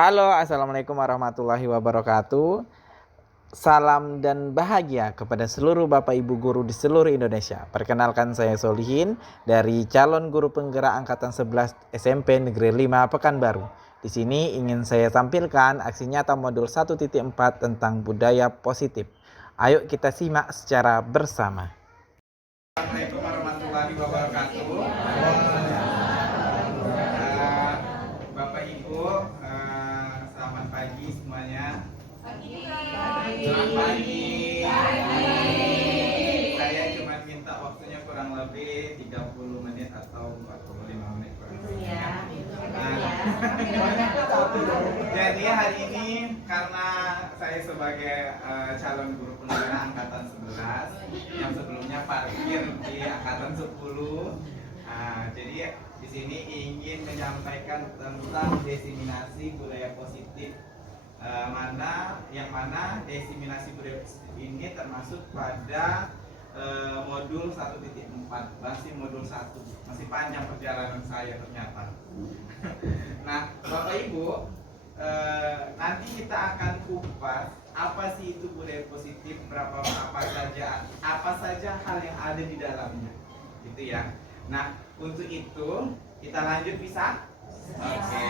Halo, assalamualaikum warahmatullahi wabarakatuh. Salam dan bahagia kepada seluruh Bapak Ibu guru di seluruh Indonesia. Perkenalkan, saya Solihin dari calon guru penggerak angkatan 11 SMP Negeri 5 Pekanbaru. Di sini ingin saya tampilkan aksi nyata modul 1.4 tentang budaya positif. Ayo kita simak secara bersama. Assalamualaikum warahmatullahi wabarakatuh. Bapak Ibu, selamat pagi semuanya. Selamat pagi. Saya cuma minta waktunya kurang lebih 30 menit atau 45 menit kurang lebih. Jadi hari ini karena saya sebagai calon guru penggerak angkatan 11 yang sebelumnya parkir di angkatan 10, jadi di sini ingin menyampaikan tentang diseminasi budaya positif, mana diseminasi budaya positif ini termasuk pada modul 1.4, masih modul 1, masih panjang perjalanan saya ternyata. Nah, Bapak Ibu, nanti kita akan kupas apa sih itu budaya positif, apa saja hal yang ada di dalamnya, gitu ya. Nah, untuk itu kita lanjut bisa? Oke.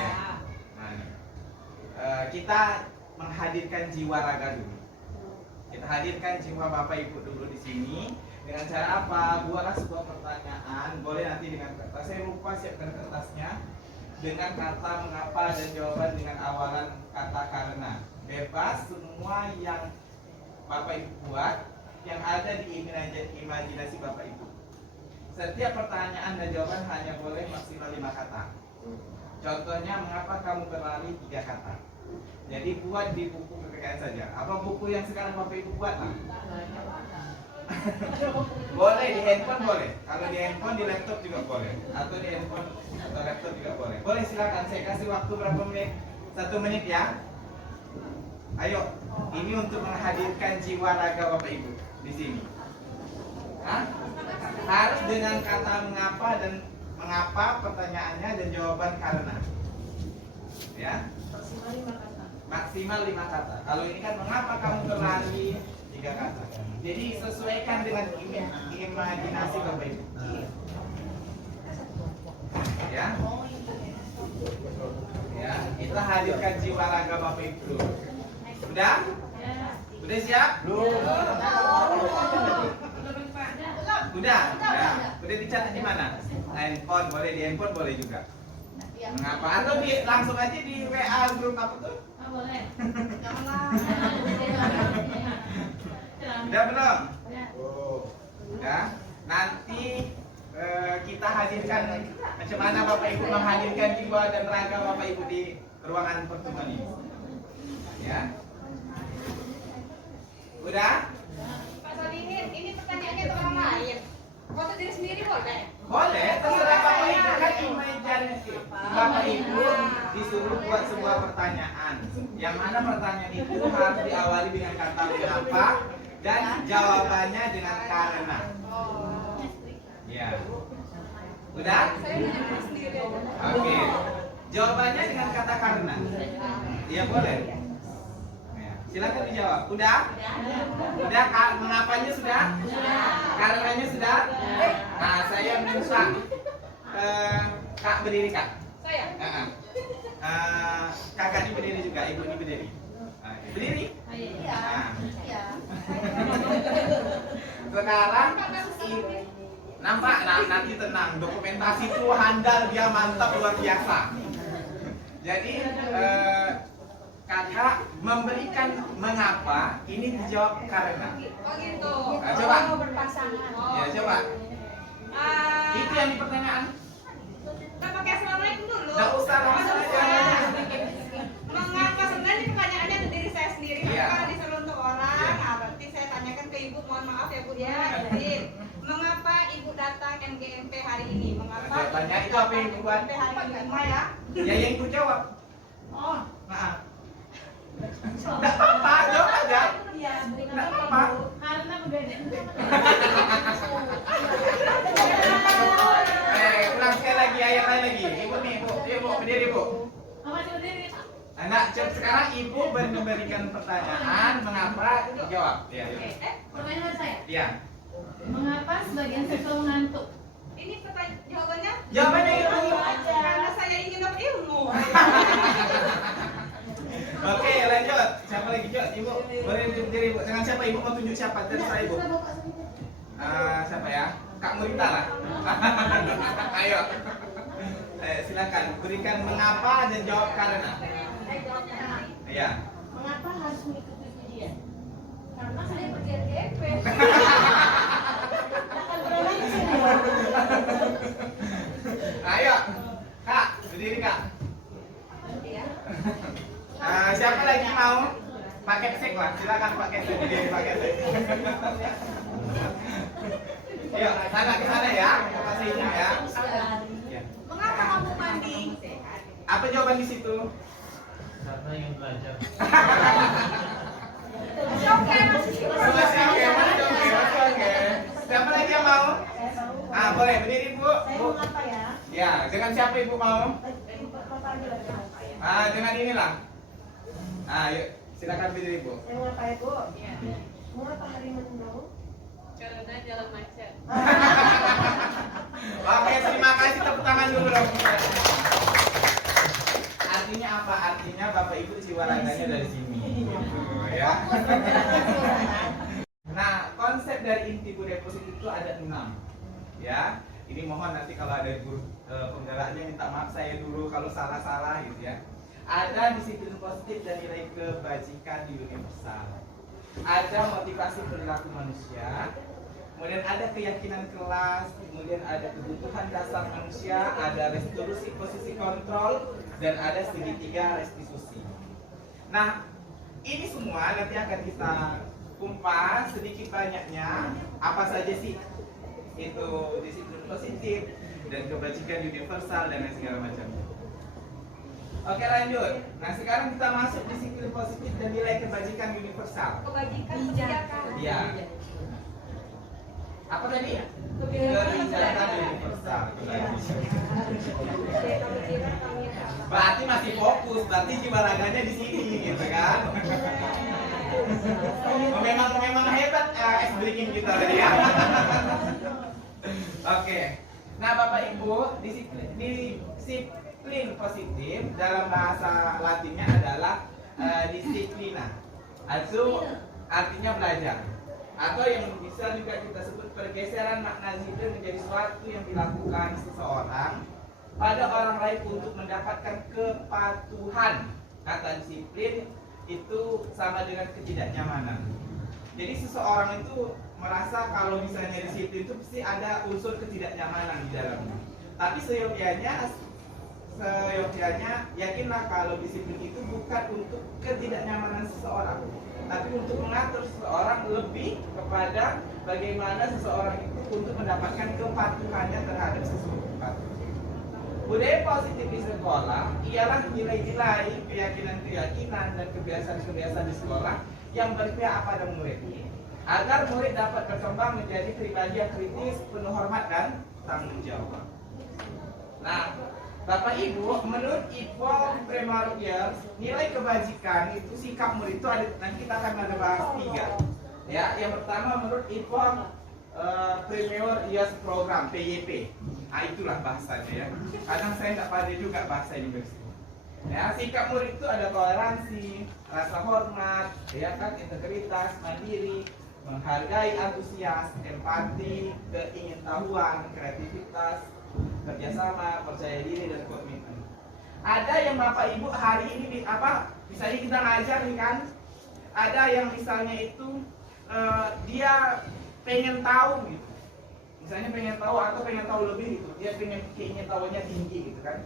Nah, kita menghadirkan jiwa raga dulu. Kita hadirkan jiwa Bapak Ibu dulu di sini. Dengan cara apa? Buatlah sebuah pertanyaan. Boleh nanti dengan kertas. Saya lupa siapkan kertasnya. Dengan kata mengapa dan jawaban dengan awalan kata karena. Bebas semua yang Bapak Ibu buat, yang ada di imajinasi Bapak Ibu. Setiap pertanyaan dan jawaban hanya boleh maksimal 5 kata. Contohnya, mengapa kamu berlari 3 kata. Jadi buat di buku PPKN saja. Apa buku yang sekarang Bapak Ibu buat lah? Boleh di handphone boleh. Kalau di handphone, di laptop juga boleh. Atau di handphone atau laptop juga boleh. Boleh, silakan. Saya kasih waktu berapa menit? 1 menit ya. Ayo, ini untuk menghadirkan jiwa raga Bapak Ibu di sini. Harus dengan kata mengapa dan mengapa pertanyaannya dan jawaban karena. Ya. Maksimal 5 kata. Kalau ini kan mengapa kamu berlari 3 kata. Jadi sesuaikan dengan imajinasi Bapak Ibu. Ya. Ya, kita hadirkan jiwa raga Bapak Ibu. Udah? Udah siap? Udah? Ya. Udah dicatat di mana? Handphone boleh, di handphone boleh juga. Mengapa? Atau langsung aja di WA grup apa tuh? Boleh. Udah belum? Udah. Nanti kita hadirkan macam mana Bapak Ibu menghadirkan jiwa dan raga Bapak Ibu di ruangan pertemuan ini. Ya. Udah? Pak Solihin, ini pertanyaannya untuk orang lain. Foto diri sendiri boleh? Boleh, terserah Bapak Ibu kan imajinasi. Bapak Ibu disuruh buat sebuah pertanyaan. Yang mana pertanyaan itu harus diawali dengan kata mengapa dan jawabannya dengan karena. Ya. Udah? Oke. Jawabannya dengan kata karena. Iya boleh. Ya. Silakan dijawab. Udah? Udah? Mengapanya sudah? Karenanya sudah? Nah, saya minta Kak berdiri, Kak. Saya? Kakak ini berdiri juga, Ibu ini berdiri. Berdiri? Iya. Sekarang nampak? Nah, nanti tenang. Dokumentasi itu handal, dia mantap, luar biasa. Jadi kakak memberikan mengapa, ini dijawab karena. Oh gitu. Nah, coba. Berpasangan. Ya, coba. Itu yang di pertanyaan. Kita pakai assalamualaikum dulu. Nggak usah, langsung aja. Mengapa sebenarnya pertanyaannya untuk diri saya sendiri? Iya. Kalau disuruh untuk orang, Iya. nah berarti saya tanyakan ke Ibu. Mohon maaf ya Bu ya. Izin. Mengapa Ibu datang MGMP hari ini? Mengapa? Jawabannya itu apa yang Ibu buat? MGMP hari ini? Semua ya. Ya, yang Ibu jawab. Oh. Nah. Nggak apa-apa, jawab aja. Iya. Nggak apa-apa. Karena budaya. Ulang sekali lagi, ayat lain lagi. Ibu nih, Ibu. Ibu, berdiri, Bu. Apa sih berdiri? Nah, sekarang ibu memberikan pertanyaan, mengapa jawab? Ya. Pertanyaan saya. Iya. Mengapa sebagian siswa mengantuk? Ini jawabannya? Jawabannya itu. Karena saya ingin dapat ilmu. Oke, lanjut. Siapa lagi, Jod? Ibu, boleh tunjuk diri, Ibu. Dengan siapa Ibu mau tunjuk siapa? Terserah Ibu. Siapa ya? Kak Murita lah. Ayo. Silakan berikan mengapa dan jawab karena. Iya. Mengapa harus mengikuti ujian? Karena saya berjian GP. Ayo, Kak, berdiri Kak. Siapa lagi mau pakai sek lah? Silakan pakai sek, berdiri pakai sek. Yuk, sana ke sana ya, ke pasir ini ya. Ya. Mengapa kamu mandi? Apa jawaban di situ? Karena ingin belajar. Oke. Masih oke, masih oke, masih oke. Siapa lagi yang mau? Boleh berdiri Bu. Bu. Mengapa ya? Ya, dengan siapa Ibu mau? Dengan inilah. Yuk, silakan berdiri Bu. Saya mengapa ya, Bu? Mengapa hari mendung? Karena jalan macet. Oke, terima kasih, tepuk tangan dulu dong. Artinya apa? Artinya Bapak Ibu jiwa raganya dari sini. Gitu, ya. Nah, konsep dari inti budaya positif itu ada 6. Ya. Ini mohon nanti kalau ada guru penggeraknya minta maaf saya dulu kalau salah-salah gitu ya. Ada disiplin positif dan nilai kebajikan universal. Ada motivasi perilaku manusia. Kemudian ada keyakinan kelas, kemudian ada kebutuhan dasar manusia, ada restitusi posisi kontrol, dan ada segitiga restitusi. Nah, ini semua nanti akan kita kupas sedikit banyaknya apa saja sih itu disiplin positif dan kebajikan universal dan lain segala macamnya. Oke, lanjut. Nah, sekarang kita masuk disiplin positif dan nilai kebajikan universal. Kebajikan kebijakan. Iya. Apa tadi? Kebijakan universal. Berarti masih fokus, berarti jiwa raganya di sini gitu kan. Memang hebat es breaking kita tadi ya. Oke. Nah, Bapak Ibu, disiplin positif dalam bahasa Latinnya adalah disiplina. Itu artinya belajar. Atau yang bisa juga kita sebut pergeseran makna disiplin menjadi sesuatu yang dilakukan seseorang pada orang lain untuk mendapatkan kepatuhan. Kata disiplin itu sama dengan ketidaknyamanan. Jadi seseorang itu merasa kalau misalnya disiplin itu pasti ada unsur ketidaknyamanan di dalamnya. Tapi seyogianya yakinlah kalau disiplin itu bukan untuk ketidaknyamanan seseorang, tapi untuk mengatur seseorang lebih kepada bagaimana seseorang itu untuk mendapatkan kepatuhannya terhadap sesuatu. Budaya positif di sekolah ialah nilai-nilai, keyakinan-keyakinan dan kebiasaan-kebiasaan di sekolah yang berpihak pada murid, agar murid dapat berkembang menjadi pribadi yang kritis, penuh hormat dan tanggung jawab. Nah, Bapak Ibu, menurut Evolve Framework Years, nilai kebajikan itu sikap murid itu ada, nanti kita akan ada bahas 3. Ya, yang pertama menurut Evolve Framework Years Program (PYP). Itulah bahasanya ya. Kadang saya nggak pandai juga bahasa Inggris. Ya, sikap murid itu ada toleransi, rasa hormat, ya kan, integritas, mandiri, menghargai, antusias, empati, keingintahuan, kreativitas, kerjasama, percaya diri dan komitmen. Ada yang Bapak Ibu hari ini misalnya kita ngajar nih kan, ada yang misalnya itu dia pengen tahu gitu, misalnya pengen tahu atau pengen tahu lebih gitu, dia pengen keingintahuannya tinggi gitu kan.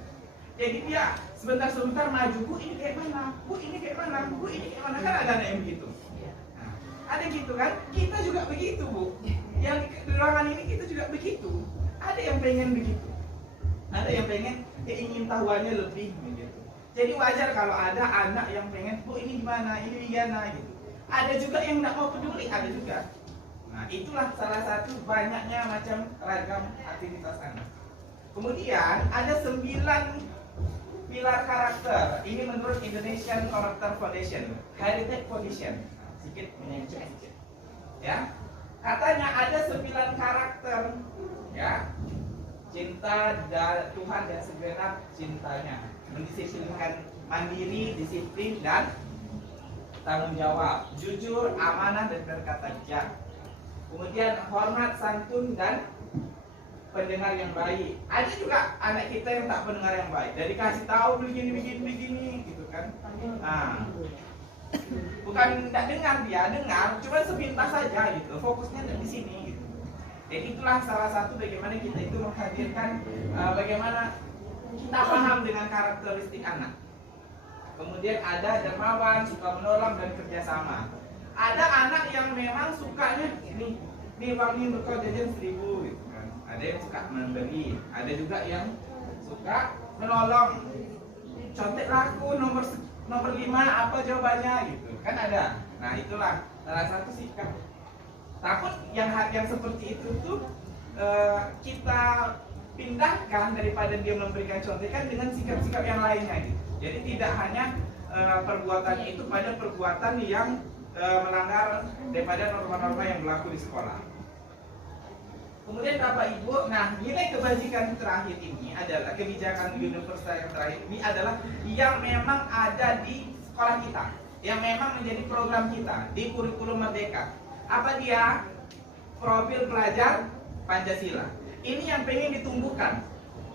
Jadi dia sebentar maju, Bu ini kayak mana, Bu ini kayak mana, Bu ini kayak mana, kan ada yang begitu. Nah, ada gitu kan, kita juga begitu Bu. Yang di ruangan ini kita juga begitu. Ada yang pengen begitu, ada yang pengen keingintahuannya lebih begitu. Jadi wajar kalau ada anak yang pengen, Bu ini gimana, ini gimana gitu. Ada juga yang nggak mau peduli, ada juga. Nah, itulah salah satu banyaknya macam ragam aktivitas anak. Kemudian ada 9 pilar karakter. Ini menurut Indonesian Character Foundation, Heritage Foundation. Sedikit menyencet sedikit. Ya. Katanya ada 9 karakter, ya. Cinta Tuhan dan segenap cintanya. Mendisiplinkan, mandiri, disiplin dan tanggung jawab, jujur, amanah dan berkata bijak. Kemudian hormat, santun dan pendengar yang baik. Ada juga anak kita yang tak pendengar yang baik. Jadi kasih tahu begini gitu kan. Nah, bukan tidak dengar, dia dengar, cuma sepintas saja gitu. Fokusnya di sini gitu. Jadi itulah salah satu bagaimana kita itu menghadirkan bagaimana kita paham dengan karakteristik anak. Kemudian ada dermawan, suka menolong dan kerjasama. Ada anak yang memang sukanya nih bang ini kau jajan 1000 gitu kan. Ada yang suka memberi, ada juga yang suka menolong. Conteklah aku nomor 5 apa jawabannya gitu kan ada. Nah itulah salah satu sikap. Takut yang seperti itu tuh kita pindahkan daripada dia memberikan contekan dengan sikap-sikap yang lainnya gitu. Jadi tidak hanya perbuatannya itu pada perbuatan yang melanggar daripada norma-norma yang berlaku di sekolah. Kemudian Bapak Ibu, nah nilai kebajikan terakhir ini adalah kebijakan universal yang terakhir ini adalah yang memang ada di sekolah kita, yang memang menjadi program kita di kurikulum Merdeka. Apa dia? Profil pelajar Pancasila. Ini yang pengen ditumbuhkan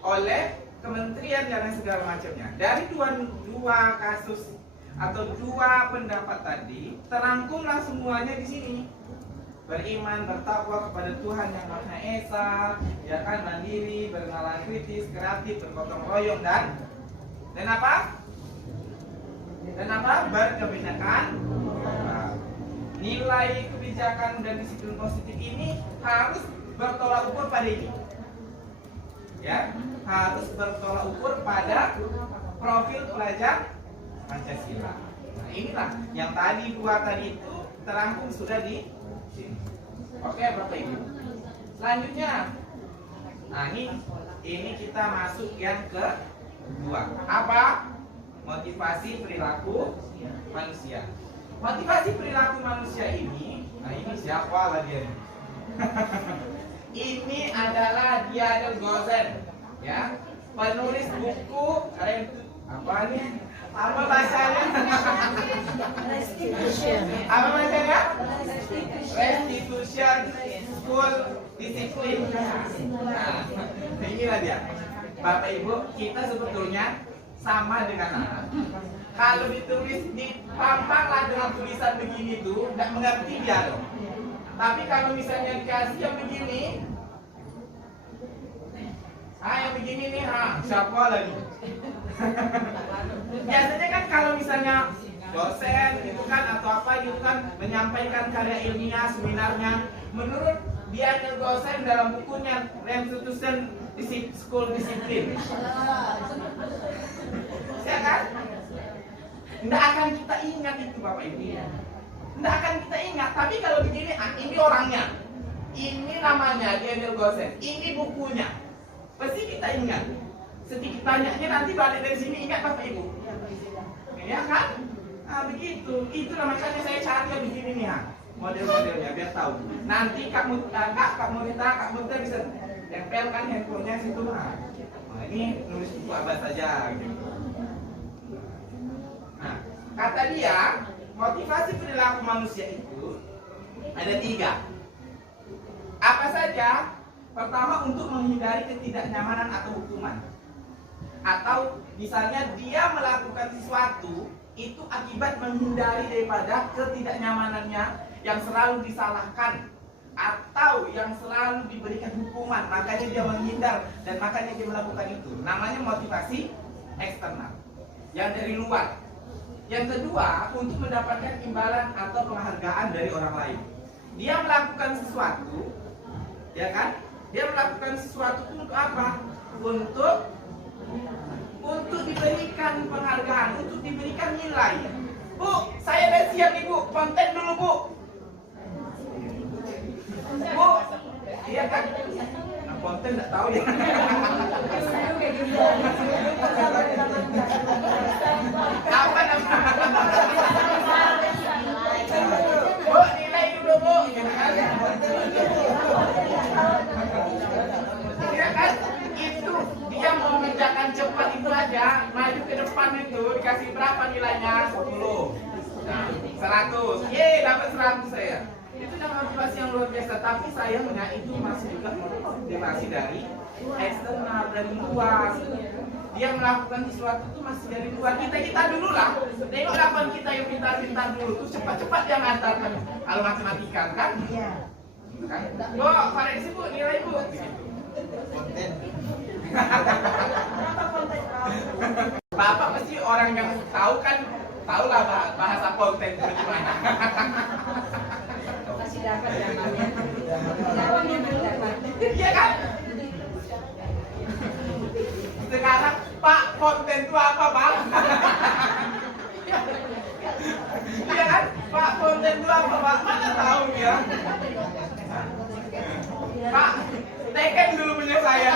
oleh kementerian dan segala macamnya. Dari dua kasus atau 2 pendapat tadi terangkumlah semuanya di sini. Beriman, bertakwa kepada Tuhan yang Maha Esa, ya kan, mandiri, bernalar kritis, kreatif, bergotong royong dan apa? Berkebijakan. Nilai kebijakan dan disiplin positif ini harus bertolak ukur pada ini. Ya, harus bertolak ukur pada profil pelajar Pancasila. Nah, inilah yang tadi 2 tadi itu terangkum sudah di sini. Oke, Bapak Ibu. Selanjutnya, nah ini kita masuk yang kedua. Apa? Motivasi perilaku manusia. Motivasi perilaku manusia ini, nah ini siapa lah dia? Ini adalah Daniel Gozen, ya, penulis buku apa nih? Apa bahasanya? Apa bahasanya? Restitution School Discipline. Nah, inilah dia. Bapak Ibu, kita sebetulnya sama dengan anak. Kalau ditulis dipampanglah dengan tulisan begini tuh, tidak mengerti dia dong. Tapi kalau misalnya dikasih yang begini, yang begini nih, siapa lagi? Biasanya kan kalau misalnya dosen gitu kan atau apa gitu kan menyampaikan karya ilmiah, seminarnya, menurut Daniel Gozen dalam bukunya Restitution School Discipline, ya kan? Tidak akan kita ingat itu Bapak Ibu. Tidak akan kita ingat. Tapi kalau begini, ini orangnya, ini namanya Daniel Gozen, ini bukunya, pasti kita ingat. Sedikit banyaknya nanti balik dari sini ingat Bapak Ibu, ya kan? Nah begitu. Itulah makanya saya cari yang begini nih model-modelnya biar tahu. Nanti Kak Murita bisa tempelkan handphonenya situ. Nah ini nulis buku apa saja gitu. Nah, kata dia, motivasi perilaku manusia itu ada 3. Apa saja? Pertama, untuk menghindari ketidaknyamanan atau hukuman. Atau misalnya dia melakukan sesuatu itu akibat menghindari daripada ketidaknyamanannya yang selalu disalahkan atau yang selalu diberikan hukuman, makanya dia menghindar dan makanya dia melakukan itu. Namanya motivasi eksternal yang dari luar. Yang kedua, untuk mendapatkan imbalan atau penghargaan dari orang lain. Dia melakukan sesuatu, ya kan? Dia melakukan sesuatu untuk apa? Untuk diberikan penghargaan, untuk diberikan nilai. Bu, saya udah siap nih Bu, konten dulu Bu. Bu, iya kan? Nah, konten nggak tahu ya. dikasih berapa nilainya? 10. Nah, 100. Yeay, dapat 100 saya. Itu udah motivasi yang luar biasa. Tapi sayangnya itu masih juga motivasi dari eksternal, dari luar. Dia melakukan sesuatu itu masih dari luar. Kita dulu lah. Tengok lakukan kita yang pintar-pintar dulu tuh cepat-cepat dia ngantarkan kalau matematika kan? Iya. Kan? Oh, koreksi Bu, nilai Bu. Begitu. Konten. Bapak pasti orang yang tahu kan, tahulah bahasa konten itu gimana. Masih dapat jawabannya. Jawabannya masih dapat. Iya kan? Sekarang Pak, konten itu apa Bang? Iya kan? Pak, konten itu apa Pak? Mana tahu dia? Pak, Tekken dulu punya saya.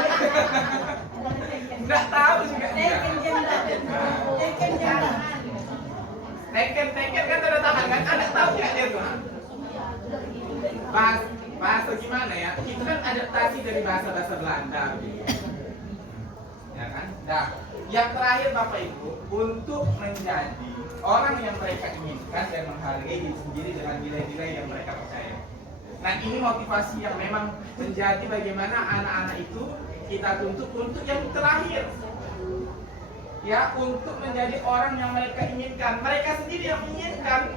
Nggak tahu juga dia. Tekken kan tanda tangan kan? Ada tahu nggak dia tuh? Bahasa gimana ya? Itu kan adaptasi dari bahasa Belanda. Ya kan? Nah, yang terakhir Bapak Ibu, untuk menjadi orang yang mereka inginkan dan menghargai diri sendiri dengan nilai-nilai yang mereka percaya. Nah, ini motivasi yang memang menjadi bagaimana anak-anak itu kita tuntut untuk yang terakhir. Ya, untuk menjadi orang yang mereka inginkan. Mereka sendiri yang menginginkan.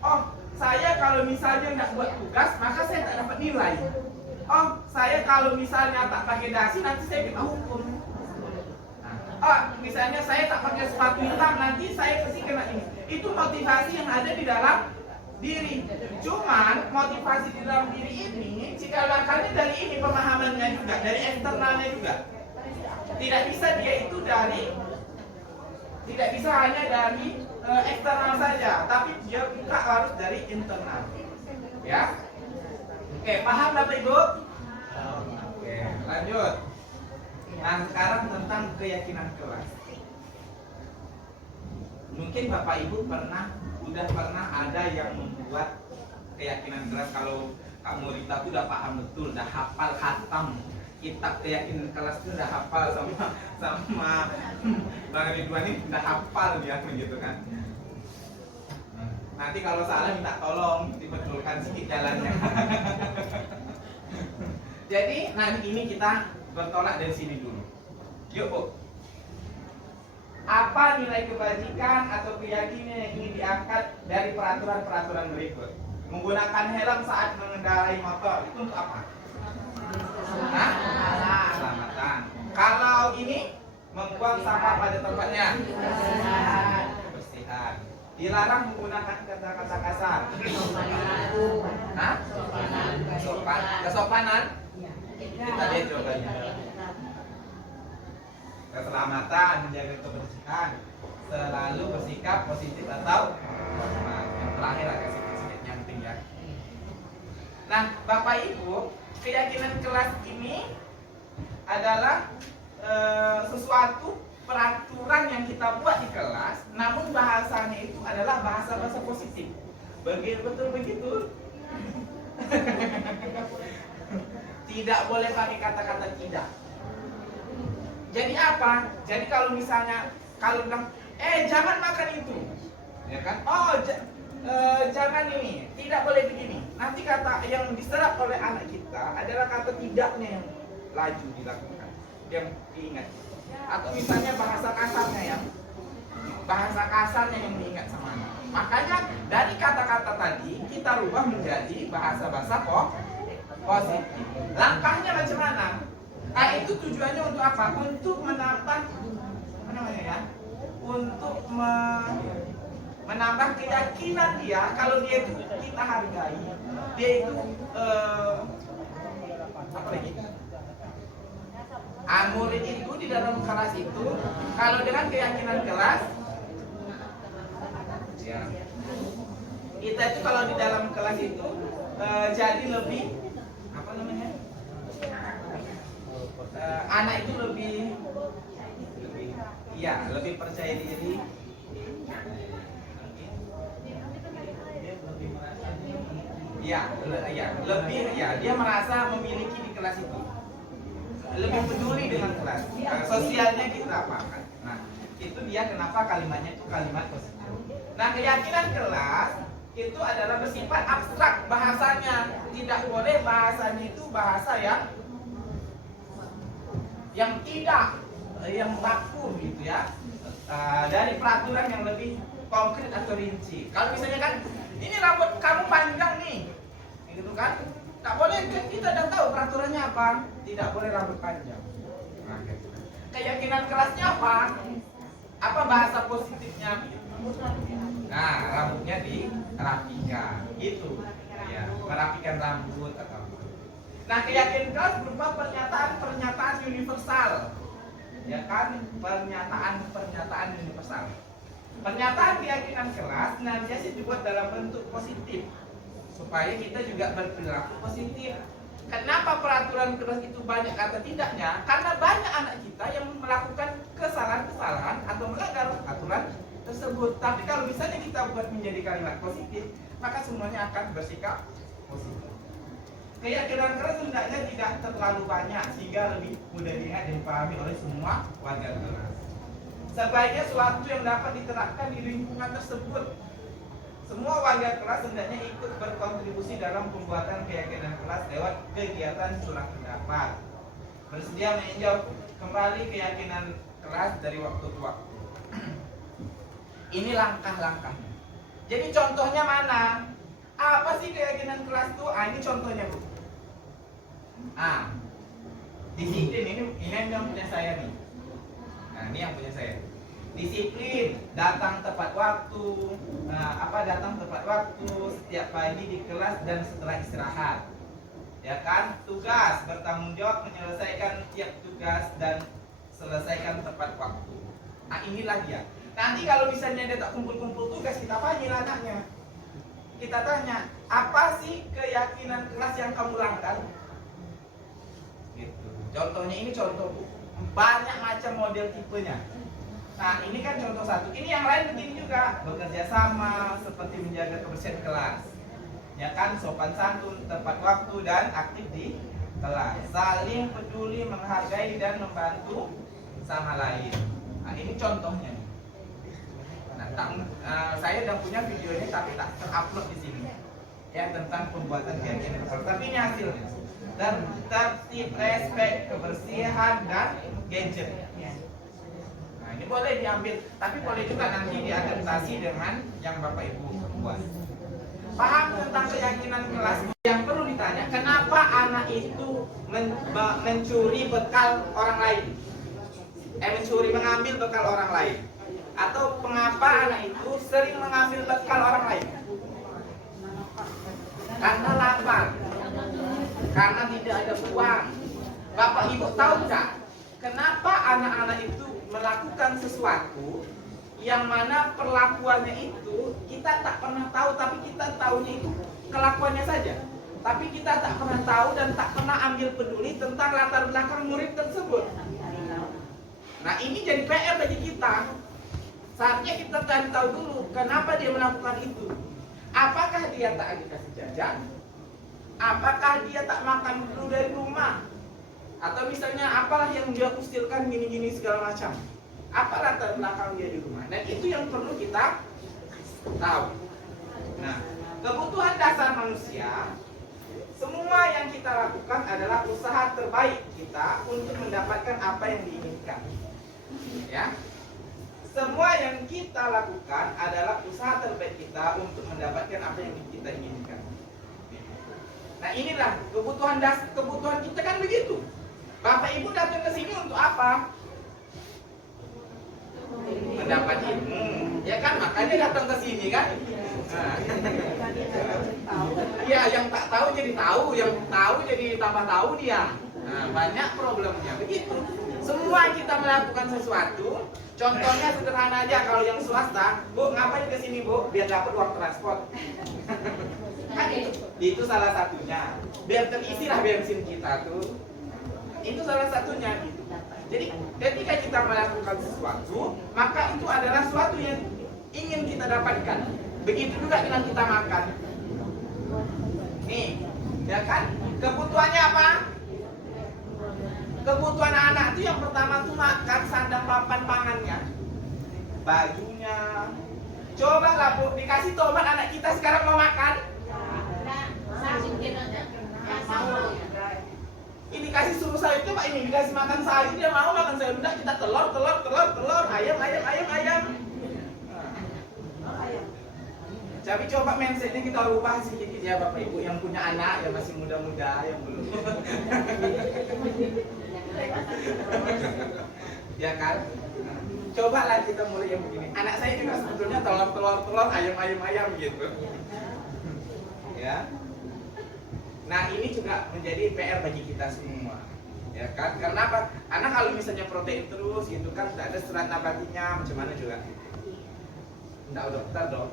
Oh, saya kalau misalnya nggak buat tugas, maka saya tak dapat nilai. Oh, saya kalau misalnya tak pakai dasi, nanti saya kena hukum. Oh, misalnya saya tak pakai sepatu hitam, nanti saya pasti kena ini. Itu motivasi yang ada di dalam diri. Cuman motivasi di dalam diri ini, jika lakukannya dari ini pemahamannya juga, dari eksternalnya juga. Tidak bisa dia itu tidak bisa hanya dari eksternal saja, tapi dia juga harus dari internal. Ya, oke, paham Bapak Ibu? Oke, lanjut. Nah, sekarang tentang keyakinan kelas. Mungkin Bapak Ibu udah pernah ada yang membuat keyakinan kelas. Kalau kamu Rita tuh udah paham betul, udah hafal khatam kitab keyakinan kelas itu udah hafal sama Bang Ridwan ini udah hafal dia begitu kan. Nanti kalau salah minta tolong dibetulkan sedikit jalannya. Jadi, nanti ini kita bertolak dari sini dulu. Yuk Bu. Apa nilai kebajikan atau keyakinan yang ingin diangkat dari peraturan-peraturan berikut? Menggunakan helm saat mengendarai motor itu untuk apa? Nah, keselamatan. Kalau ini membuang sampah pada tempatnya. Kebersihan. Dilarang menggunakan kata-kata kasar. Nah, kesopanan. Kita lihat jawabannya. Keselamatan, menjaga kebersihan, selalu bersikap positif atau normal. Yang terakhir agak sedikit nyamping ya. Nah, Bapak Ibu, keyakinan kelas ini adalah sesuatu peraturan yang kita buat di kelas, namun bahasanya itu adalah bahasa-bahasa positif. Betul begitu. Tidak boleh pakai kata-kata tidak. Jadi apa? Jadi kalau misalnya bilang, jangan makan itu, ya kan? Oh, jangan ini, tidak boleh begini. Nanti kata yang diserap oleh anak kita adalah kata tidaknya yang laju dilakukan, yang diingat. Atau misalnya bahasa kasarnya yang diingat sama anak. Makanya dari kata-kata tadi kita rubah menjadi bahasa-bahasa positif. Langkahnya macam mana? Nah, itu tujuannya untuk apa? Untuk menambah untuk menambah keyakinan dia kalau dia itu kita hargai. Dia itu apa lagi? Murid itu di dalam kelas itu kalau dengan keyakinan kelas ya, kita itu kalau di dalam kelas itu jadi lebih anak itu lebih percaya diri, dia merasa memiliki di kelas itu, lebih peduli dengan kelas, sosialnya kita apa kan. Nah, Itu dia kenapa kalimatnya itu kalimat positif. Nah, keyakinan kelas itu adalah bersifat abstrak bahasanya. Tidak boleh bahasanya itu bahasa yang tidak, yang baku gitu ya. Dari peraturan yang lebih konkret atau rinci. Kalau misalnya kan, ini rambut kamu panjang nih, gitu kan? Tak boleh, kan kita udah tahu peraturannya apa. Tidak boleh rambut panjang. Nah, gitu. Keyakinan kelasnya apa? Apa bahasa positifnya? Nah, rambutnya dirapikan, gitu. Ya, merapikan rambut atau apa. Nah, keyakinan kelas berupa pernyataan universal. Ya kan, pernyataan universal. Pernyataan keyakinan kelas senantiasa dibuat dalam bentuk positif supaya kita juga berperilaku positif. Kenapa peraturan kelas itu banyak kata tidaknya? Karena banyak anak kita yang melakukan kesalahan-kesalahan atau melanggar aturan tersebut. Tapi kalau misalnya kita buat menjadi kalimat positif, maka semuanya akan bersikap positif. Keyakinan kelas hendaknya tidak terlalu banyak sehingga lebih mudah diingat dan dipahami oleh semua warga kelas. Sebaiknya suatu yang dapat diterapkan di lingkungan tersebut. Semua warga kelas hendaknya ikut berkontribusi dalam pembuatan keyakinan kelas lewat kegiatan surat pendapat. Bersedia meninjau kembali keyakinan kelas dari waktu ke waktu. Ini langkah-langkahnya. Jadi contohnya mana? Apa sih keyakinan kelas itu? Ini contohnya, Bu. Disiplin ini yang punya saya nih. Nah, ini yang punya saya. Disiplin, datang tepat waktu. Datang tepat waktu setiap pagi di kelas dan setelah istirahat. Ya kan? Tugas, bertanggung jawab menyelesaikan tiap tugas dan selesaikan tepat waktu. Nah, inilah dia. Nanti kalau misalnya dia tak kumpul-kumpul tugas, kita panggil anaknya. Kita tanya, apa sih keyakinan kelas yang kamu langgar? Gitu. Contohnya ini contoh, Bu. Banyak macam model tipenya. Nah, ini kan contoh satu. Ini yang lain begini juga, bekerja sama seperti menjaga kebersihan kelas. Ya kan, sopan santun, tepat waktu dan aktif di kelas. Saling peduli, menghargai dan membantu sama lain. Nah, ini contohnya. Saya udah punya videonya tapi tak terupload di sini. Ya, tentang pembuatan keyakinan kelas. Tapi ini hasilnya. Tertib, respek, kebersihan dan gadget. Nah, ini boleh diambil, tapi boleh juga nanti diadaptasi dengan yang Bapak Ibu buat. Paham tentang keyakinan kelas. Yang perlu ditanya, kenapa anak itu mencuri bekal orang lain? Mengambil bekal orang lain. Atau mengapa anak itu sering mengambil bekal orang lain? Karena lapar, karena tidak ada uang. Bapak Ibu tahu nggak? Kenapa anak-anak itu melakukan sesuatu yang mana perlakuannya itu kita tak pernah tahu, tapi kita tahunya itu kelakuannya saja. Tapi kita tak pernah tahu dan tak pernah ambil peduli tentang latar belakang murid tersebut. Nah, ini jadi PR bagi kita. Saatnya kita cari tahu dulu kenapa dia melakukan itu. Apakah dia tak dikasih jajan? Apakah dia tak makan dulu dari rumah? Atau misalnya apalah yang dia kusilkan gini-gini segala macam. Apa latar belakang dia di rumah? Dan itu yang perlu kita tahu. Nah, kebutuhan dasar manusia, semua yang kita lakukan adalah usaha terbaik kita untuk mendapatkan apa yang diinginkan. Ya. Semua yang kita lakukan adalah usaha terbaik kita untuk mendapatkan apa yang kita inginkan. Nah, inilah kebutuhan kita kan begitu. Bapak Ibu datang ke sini untuk apa? Mendapat ilmu. Ya kan, makanya datang ke sini kan? Iya, yang tak tahu jadi tahu, yang tahu jadi tambah tahu dia. Nah, banyak problemnya begitu. Semua kita melakukan sesuatu. Contohnya sederhana aja, kalau yang swasta, Bu, ngapain ke sini, Bu? Biar dapat uang transport. Kan itu salah satunya. Biar terisilah bensin kita tuh. Itu salah satunya gitu. Jadi ketika kita melakukan sesuatu, maka itu adalah sesuatu yang ingin kita dapatkan. Begitu juga dengan kita makan. Nih, ya kan? Kebutuhannya apa? Kebutuhan anak itu yang pertama tuh makan, sandang, papan, pangannya. bajunya. Coba lah Bu, dikasih tomat anak kita sekarang mau makan. Ini kasih suruh sayur, coba ini dikasih makan sayur, dia mau makan sayur. Enggak, kita telur, ayam. Tapi coba mindsetnya kita rubah sedikit ya Bapak Ibu yang punya anak yang masih muda-muda, yang belum. Ya kan? Cobalah kita mulai yang begini. Anak saya juga sebetulnya telur, ayam gitu. Ya. Nah, ini juga menjadi PR bagi kita semua. Ya kan? Karena apa? Karena kalau misalnya protein terus gitu kan tidak ada serat nabatinya, macam mana juga. Enggak dokter dong.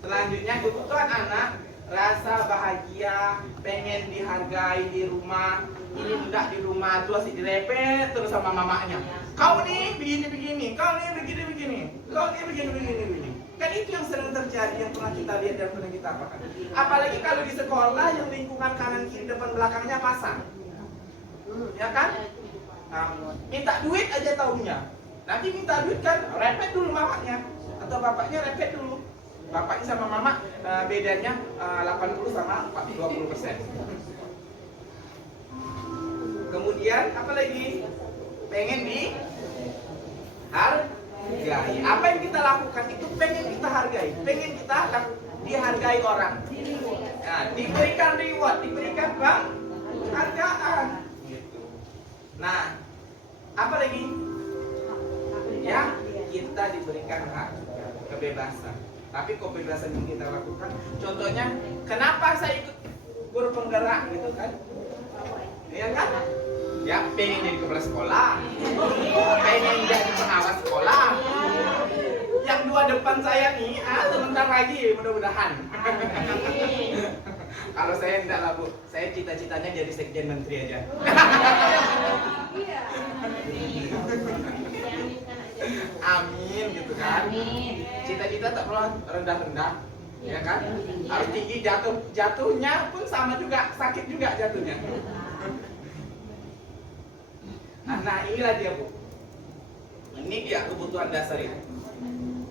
Selanjutnya kebutuhan anak, rasa bahagia, pengen dihargai di rumah. Ini enggak di rumah tuh asik direpet terus sama mamanya. Kau nih begini, kau nih begini, kau nih begini. Kan itu yang sering terjadi, yang pernah kita lihat dan pernah kita apakan. Apalagi kalau di sekolah yang lingkungan kanan kiri depan belakangnya pasang, ya kan? Nah, minta duit aja taunya. Nanti minta duit kan, repet dulu mamanya atau bapaknya repet dulu. Bapaknya sama mama bedanya 80 sama 20%. Kemudian apa lagi? Pengen dihargai. Apa yang kita lakukan itu pengen kita hargai, pengen kita dihargai orang. Nah, diberikan reward, diberikan penghargaan. Gitu. Nah, apa lagi? Ya, kita diberikan hak kebebasan. Tapi kebebasan yang kita lakukan, contohnya, kenapa saya ikut guru penggerak gitu kan? Iya kan? Ya, pengen jadi kepala sekolah, pengen jadi pengawas sekolah. Yang dua depan saya nih, sebentar lagi mudah-mudahan. Kalau saya tidak lah Bu, saya cita-citanya jadi sekjen menteri aja. Amin gitu kan. Cita-cita tak perlu rendah-rendah, ya kan? Harus tinggi, jatuhnya pun sama juga, sakit juga jatuhnya. Nah inilah dia Bu. Ini dia kebutuhan dasar itu.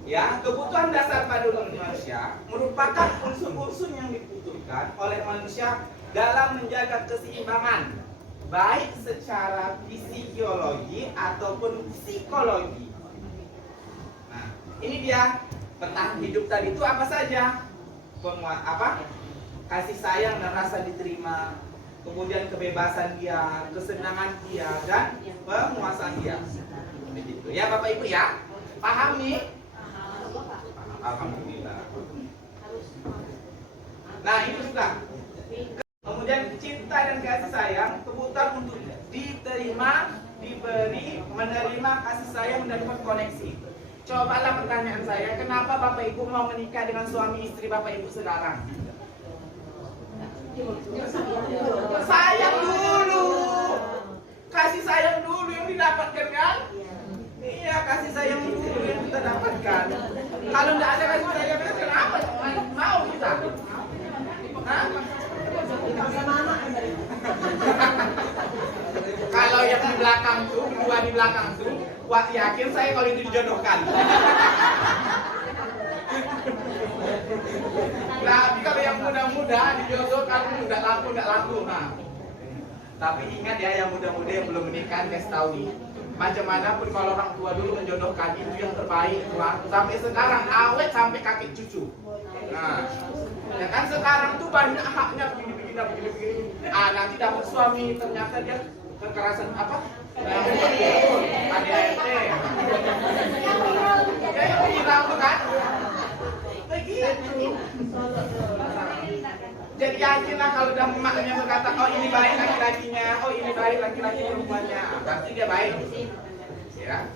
Ya, kebutuhan dasar pada manusia merupakan unsur-unsur yang dibutuhkan oleh manusia dalam menjaga keseimbangan, baik secara fisiologi ataupun psikologi. Nah, ini dia bertahan hidup tadi itu apa saja? Kasih sayang dan rasa diterima, kemudian kebebasan dia, kesenangan dia, dan penguasaan dia. Begitu ya Bapak Ibu ya. Pahami? Alhamdulillah. Nah itu juga. Kemudian cinta dan kasih sayang, kebutuhan untuk diterima, diberi, menerima kasih sayang dan koneksi. Cobalah pertanyaan saya, kenapa Bapak Ibu mau menikah dengan suami istri Bapak Ibu sekarang? Sayang dulu, kasih sayang dulu yang didapatkan kan? Iya, kasih sayang dulu yang kita dapatkan. Kalau tidak ada kasih sayang, kenapa mau kita? Hah? Kalau yang di belakang tuh, dua di belakang tuh, wah yakin saya kalau itu dijodohkan. Tapi kalau yang muda-muda dijodohkan nggak laku. Nah, tapi ingat ya yang muda-muda yang belum menikah, kasih tahu nih. Macam mana pun kalau orang tua dulu menjodohkan itu yang terbaik tua. Sampai sekarang awet sampai kakek cucu. Nah, ya kan sekarang tuh banyak haknya begini. Nanti dapat suami ternyata dia kekerasan apa? KDRT. Ya yang bilang tuh kan? Begitu. Jadi yakinlah kalau udah emaknya berkata, oh ini baik laki-lakinya, oh ini baik laki-laki perempuannya, berarti dia baik. Ya.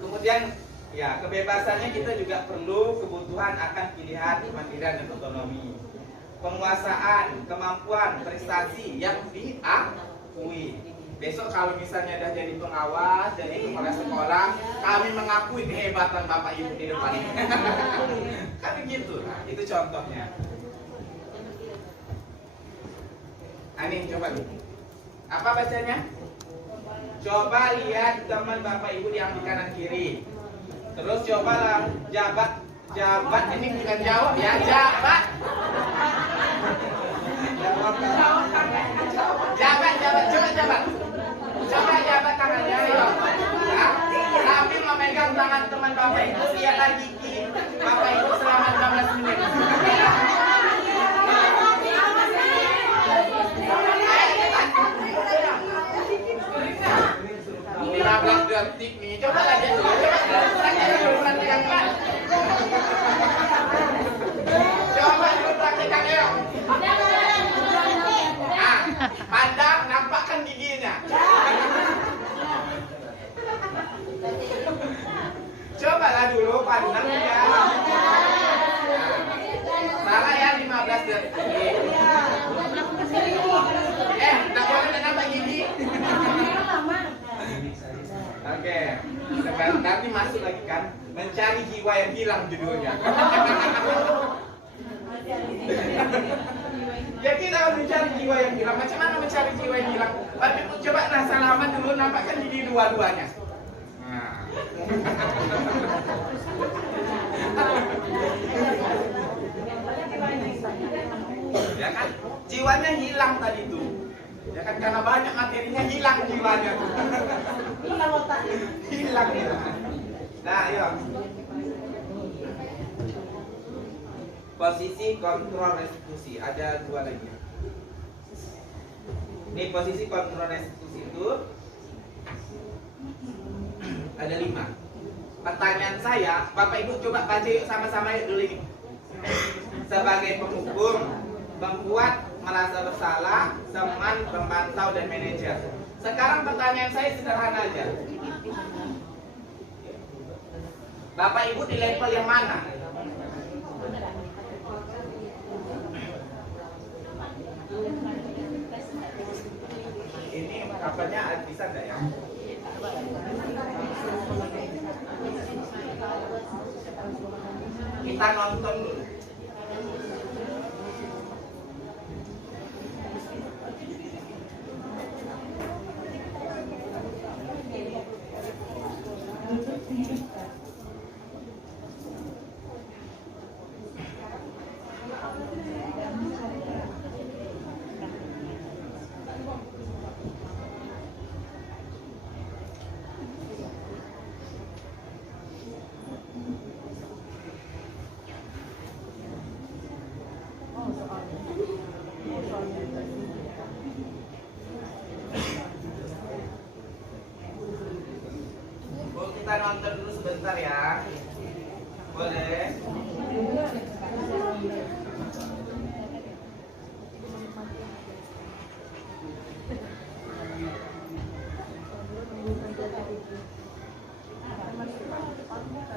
Kemudian ya kebebasannya kita juga perlu kebutuhan akan pilihan, kemandirian dan otonomi. Penguasaan, kemampuan, prestasi yang diakui. Besok kalau misalnya udah jadi pengawas, jadi kepala sekolah, kami mengakui kehebatan Bapak Ibu di depan ini. Kan begitu, nah, itu contohnya. Ini coba nih. Apa bacanya? Coba lihat teman Bapak Ibu yang di kanan kiri. Terus coba jabat ini bukan jawab ya, jabat. Coba jabat tangannya ya. Sambil memegang tangan teman Bapak Ibu, lihat lagi Bapak Ibu selama 15 menit. 15 detik nih, coba lagi dulu. Coba dulu praktekkan ya. Pandang, nampakkan giginya. Cobalah dulu pandang ya. Salah ya 15 detik. Tak boleh nambah gigi. Oke, sekarang nanti masuk lagi kan, mencari jiwa yang hilang judulnya. Ya kita akan mencari jiwa yang hilang. Macam mana mencari jiwa yang hilang? Tapi coba salaman dulu, nampakkan gigi dua-duanya. Nah. Ya kan, jiwanya hilang tadi tuh. Ya kan, karena banyak materinya hilang jiwanya. Hilang ya. Nah, ayo. Posisi kontrol restitusi ada 2 lagi. Ini posisi kontrol restitusi itu ada 5. Pertanyaan saya, Bapak Ibu coba baca yuk sama-sama yuk dulu ini. Sebagai penghukum, membuat merasa bersalah, teman, pemantau, dan manajer. Sekarang pertanyaan saya sederhana aja. Bapak Ibu di level yang mana? Ini apanya bisa enggak ya? Kita nonton dulu. Kita nonton dulu sebentar ya. Boleh?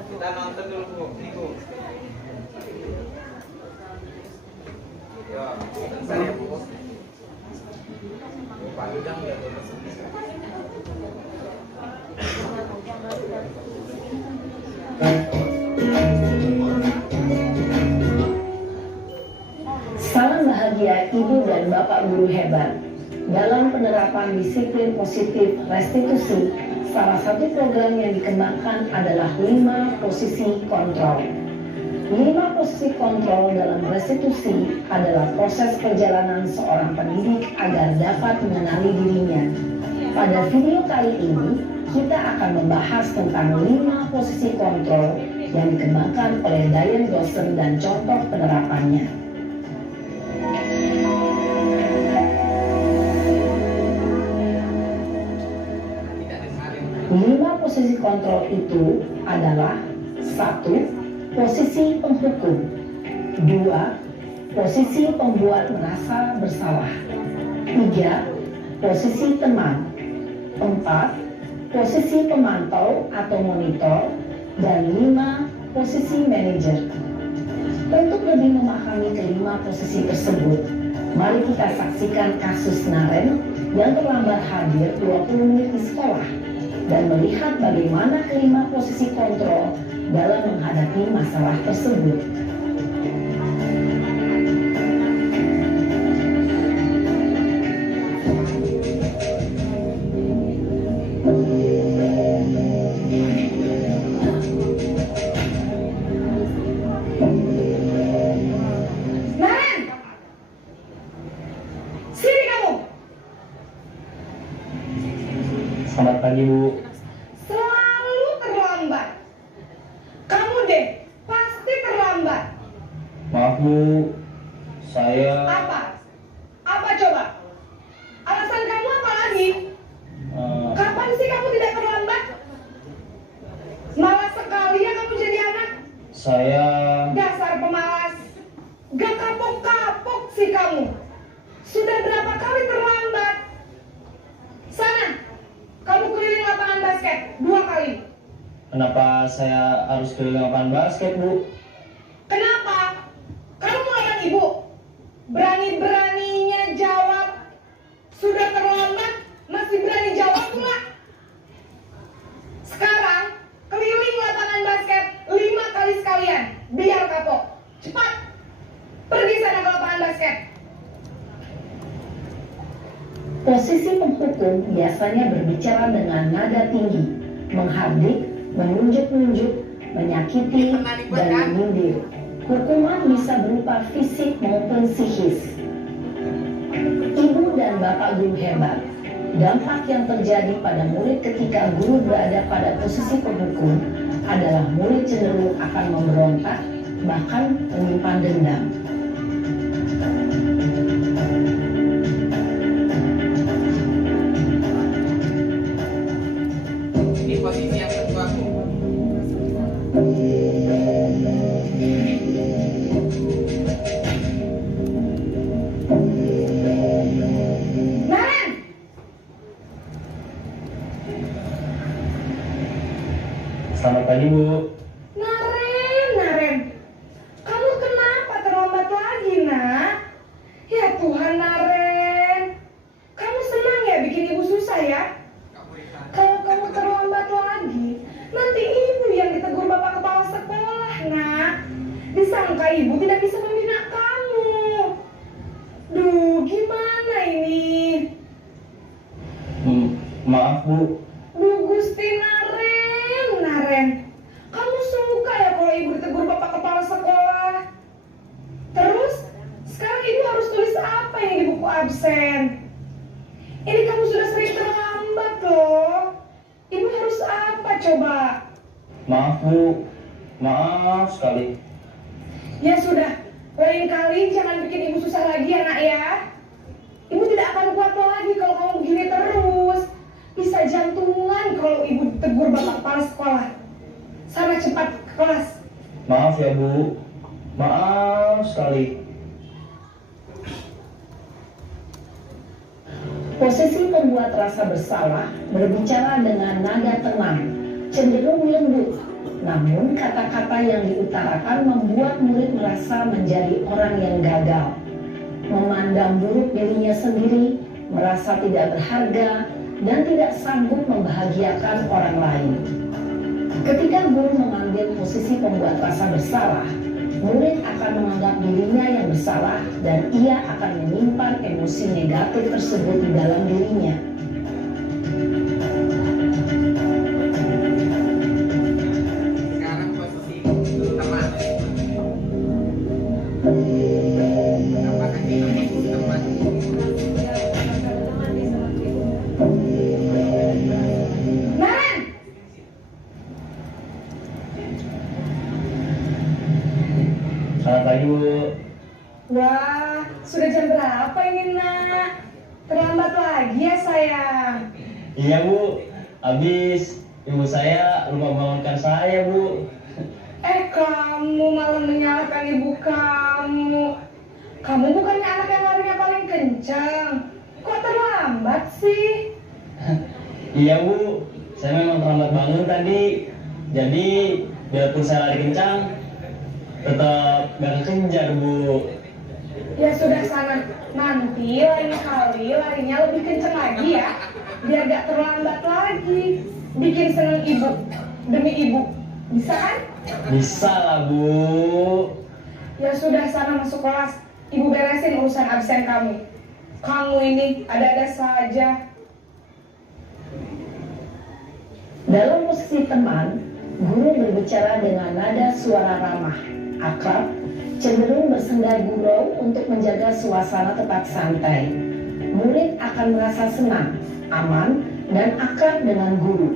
Kita nonton dulu, Bu. Nih, Bu. Yo, bentar ya, Bu. Pak Yudang ya, Bu. Salam bahagia Ibu dan Bapak Guru hebat. Dalam penerapan disiplin positif restitusi, salah satu program yang dikembangkan adalah 5 posisi kontrol. 5 posisi kontrol dalam restitusi adalah proses perjalanan seorang pendidik agar dapat mengenali dirinya. Pada video kali ini, kita akan membahas tentang 5 posisi kontrol yang dikembangkan oleh Diane Dawson dan contoh penerapannya. 5 posisi kontrol itu adalah 1. Posisi penghukum, 2. Posisi pembuat merasa bersalah, 3. Posisi teman, 4. Posisi pemantau atau monitor, dan 5. Posisi manajer. Untuk lebih memahami kelima posisi tersebut, mari kita saksikan kasus Naren yang terlambat hadir 20 menit di sekolah dan melihat bagaimana kelima posisi kontrol dalam menghadapi masalah tersebut. pagi, Bu. Selalu terlambat. Kamu deh, pasti terlambat. Maaf, Bu. Saya Apa? Apa coba? Alasan kamu apa lagi? Kapan sih kamu tidak terlambat? Malas sekali ya kamu jadi anak. saya Dasar pemalas. Gak kapok-kapok sih kamu. Sudah berapa kali terlambat? Sana, kamu keliling lapangan basket 2 kali. kenapa saya harus keliling lapangan basket, Bu? Kenapa? Kamu melawan ibu. Berani-beraninya jawab. Sudah terlambat, masih berani jawab pula. Sekarang, keliling lapangan basket 5 kali sekalian. Biar kapok. Cepat. Pergi sana ke lapangan basket. Posisi penghukum biasanya berbicara dengan nada tinggi, menghardik, menunjuk-nunjuk, menyakiti, dan menyindir. Hukuman bisa berupa fisik maupun psikis. Ibu dan bapak guru hebat, dampak yang terjadi pada murid ketika guru berada pada posisi penghukum adalah murid cenderung akan memberontak, bahkan menyimpan dendam. Ini posisi yang kedua, Bu. Naren! Selamat pagi, Bu. Naren. Kamu kenapa terlambat lagi, nak? Ya Tuhan, Naren. Kamu senang ya bikin ibu susah ya? Kalau kamu terlambat lagi, nanti ibu yang ditegur bapak kepala sekolah, nak. Disangka ibu tidak bisa membina kamu. Duh, gimana ini? Maaf, Bu. Duh, Gusti Naren. Kamu suka ya kalau ibu ditegur bapak kepala sekolah? Terus, sekarang ibu harus tulis apa yang di buku absen? Ini kamu sudah sering terlambat loh. Ibu harus apa coba? Maaf, Bu. Maaf sekali. Ya sudah, lain kali jangan bikin ibu susah lagi ya nak ya. Ibu tidak akan kuat lagi kalau kamu begini terus. Bisa jantungan kalau ibu tegur bapak kepala sekolah. Sana cepat ke kelas. Maaf ya, Bu. Maaf sekali. Posisi pembuat rasa bersalah berbicara dengan nada tenang, cenderung lembut. Namun kata-kata yang diutarakan membuat murid merasa menjadi orang yang gagal, memandang buruk dirinya sendiri, merasa tidak berharga, dan tidak sanggup membahagiakan orang lain. Ketika guru mengambil posisi pembuat rasa bersalah, murid akan menganggap dirinya yang bersalah dan ia akan menyimpan emosi negatif tersebut di dalam dirinya. Sekarang posisi teman. Apakah kita posisi teman? Naren! Selamat pagi, Bu. Wah, sudah jam berapa ini nak? Terlambat lagi ya sayang. Iya, Bu. Habis ibu saya lupa bangunkan saya, Bu. Kamu malah menyalahkan ibu kamu. Kamu bukannya anak yang larinya paling kencang. Kok terlambat sih? Iya, Bu. Saya memang terlambat bangun tadi. Jadi, biarpun saya lari kencang, tetap gak kekejar, Bu. Ya sudah sana. Nanti lain kali larinya lebih kencang lagi ya. Biar gak terlambat lagi. Bikin seneng ibu. Demi ibu. Bisa kan? Bisa lah, Bu. Ya sudah sana masuk kelas. Ibu beresin urusan absen kamu. Kamu ini ada-ada saja. Dalam posisi teman, guru berbicara dengan nada suara ramah, akrab, cenderung bersenda gurau untuk menjaga suasana tetap santai. Murid akan merasa senang, aman, dan akrab dengan guru.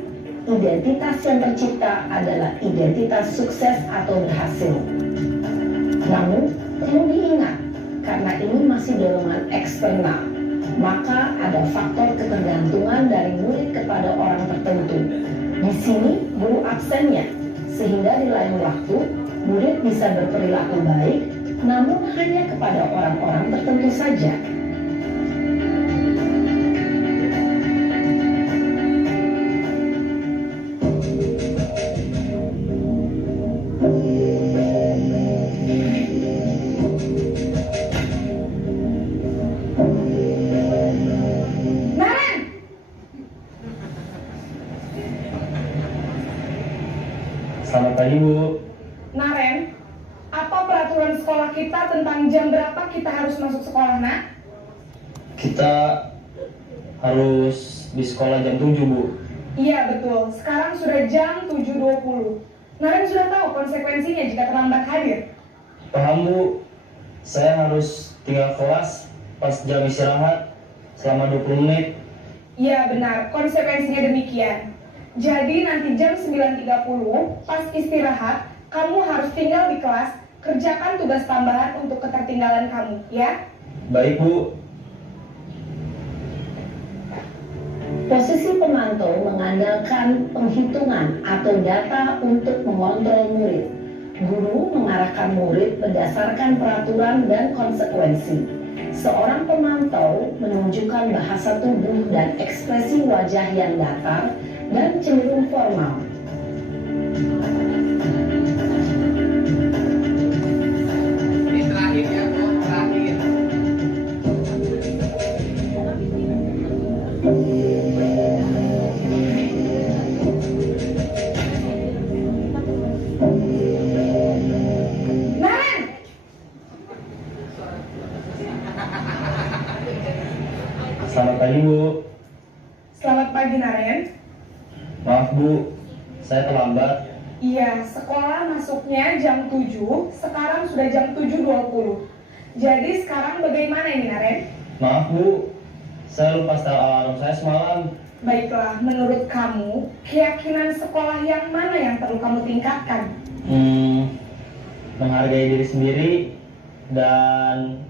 Identitas yang tercipta adalah identitas sukses atau berhasil. Namun, perlu diingat, karena ini masih dorongan eksternal, maka ada faktor ketergantungan dari murid kepada orang tertentu. Di sini, guru absennya, sehingga di lain waktu, murid bisa berperilaku baik, namun hanya kepada orang-orang tertentu saja. Naren! Selamat pagi, Bu. Naren, apa peraturan sekolah kita tentang jam berapa kita harus masuk sekolah, nak? Kita harus di sekolah jam 7, Bu. Iya, betul. Sekarang sudah jam 7.20. Naren sudah tahu konsekuensinya jika terlambat hadir. Paham, Bu. Saya harus tinggal kelas pas jam istirahat selama 20 menit. Iya, benar. Konsekuensinya demikian. Jadi nanti jam 9.30, pas istirahat, kamu harus tinggal di kelas, kerjakan tugas tambahan untuk ketertinggalan kamu, ya? Baik, Bu. Posisi pemantau mengandalkan penghitungan atau data untuk mengontrol murid. Guru mengarahkan murid berdasarkan peraturan dan konsekuensi. Seorang pemantau menunjukkan bahasa tubuh dan ekspresi wajah yang datar dan cenderung formal. Ini terakhir ya, Bu, terakhir. Naren! Selamat pagi, Bu. Selamat pagi, Naren. Maaf, Bu. Saya terlambat. Iya, sekolah masuknya jam 7, sekarang sudah jam 7.20. Jadi sekarang bagaimana ini, Naren? Maaf, Bu. Saya lupa setel alarm saya semalam. Baiklah, menurut kamu, keyakinan sekolah yang mana yang perlu kamu tingkatkan? Menghargai diri sendiri dan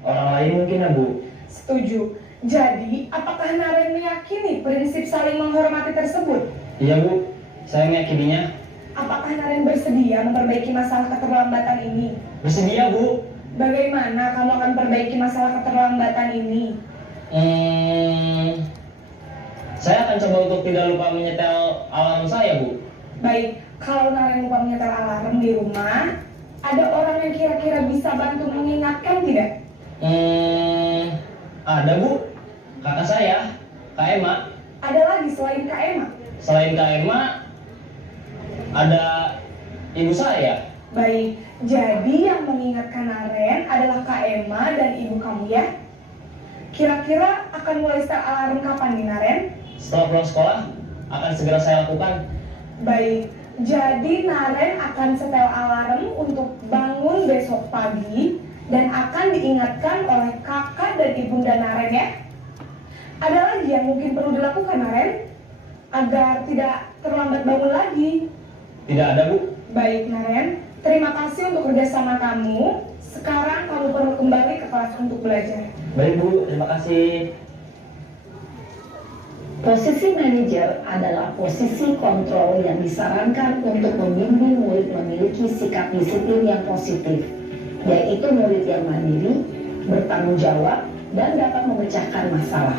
orang lain mungkin ya, Bu. Setuju. Jadi, apakah Naren meyakini prinsip saling menghormati tersebut? Iya, Bu. Saya meyakininya. Apakah Naren bersedia memperbaiki masalah keterlambatan ini? Bersedia, Bu. Bagaimana kamu akan perbaiki masalah keterlambatan ini? Saya akan coba untuk tidak lupa menyetel alarm saya, Bu. Baik, kalau Naren lupa menyetel alarm di rumah, ada orang yang kira-kira bisa bantu mengingatkan tidak? Ada, Bu. Kakak saya, Kak Emma. Ada lagi selain Kak Emma? Selain Kak Emma, ada ibu saya. Baik, jadi yang mengingatkan Naren adalah Kak Emma dan ibu kamu ya? Kira-kira akan mulai setel alarm kapan nih, Naren? Setelah pulang sekolah, akan segera saya lakukan. Baik, jadi Naren akan setel alarm untuk bangun besok pagi dan akan diingatkan oleh kakak dan ibunda Naren ya. Ada lagi yang mungkin perlu dilakukan, Naren, agar tidak terlambat bangun lagi? Tidak ada, Bu. Baik, Naren, terima kasih untuk kerjasama kamu. Sekarang kamu perlu kembali ke kelas untuk belajar. Baik, Bu. Terima kasih. Posisi manajer adalah posisi kontrol yang disarankan untuk membimbing murid memiliki sikap disiplin yang positif, yaitu murid yang mandiri, bertanggung jawab, dan dapat memecahkan masalah.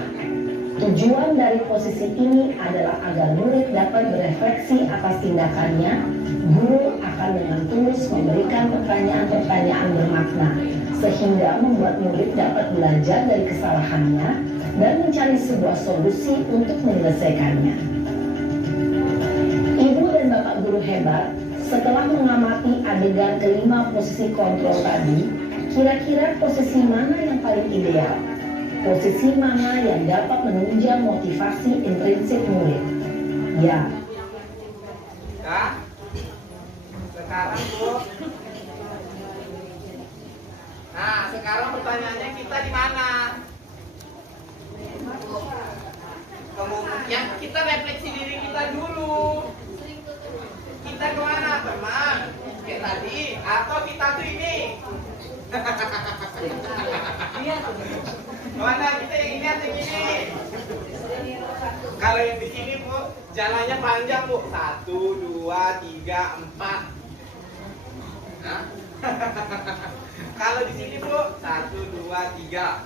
Tujuan dari posisi ini adalah agar murid dapat berefleksi atas tindakannya. Guru akan dengan tulus memberikan pertanyaan-pertanyaan bermakna, sehingga membuat murid dapat belajar dari kesalahannya dan mencari sebuah solusi untuk menyelesaikannya. Ibu dan bapak guru hebat, setelah mengamati adegan kelima posisi kontrol tadi, kira-kira posisi mana yang paling ideal? Posisi mana yang dapat menunjang motivasi intrinsik murid? Ya, Kak, sekarang, Bu. Nah, sekarang pertanyaannya kita di mana? Yang kita refleksi diri kita dulu. Kita kemana teman? Kayak tadi, atau kita tuh ini? Kemana kita yang ini atau yang ini? Kalau yang di sini Bu, jalannya panjang Bu. 1, 2, 3, 4. Nah. Kalau di sini Bu, 1, 2, 3.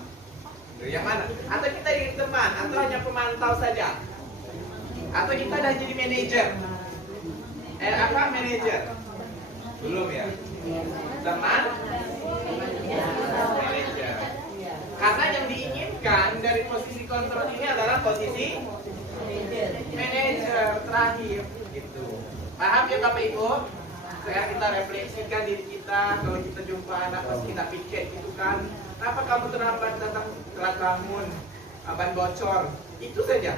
Yang mana? Atau kita jadi teman, atau hanya pemantau saja? Atau kita udah jadi manajer? Manajer? Belum ya? Teman? Manajer. Karena yang diinginkan dari posisi kontrol ini adalah posisi manajer terakhir gitu. Paham ya Bapak Ibu? Saya kita refleksikan diri kita. Kalau kita jumpa anak pasti kita pikir gitu kan, kenapa kamu terlambat datang telat bangun, ban bocor, itu saja.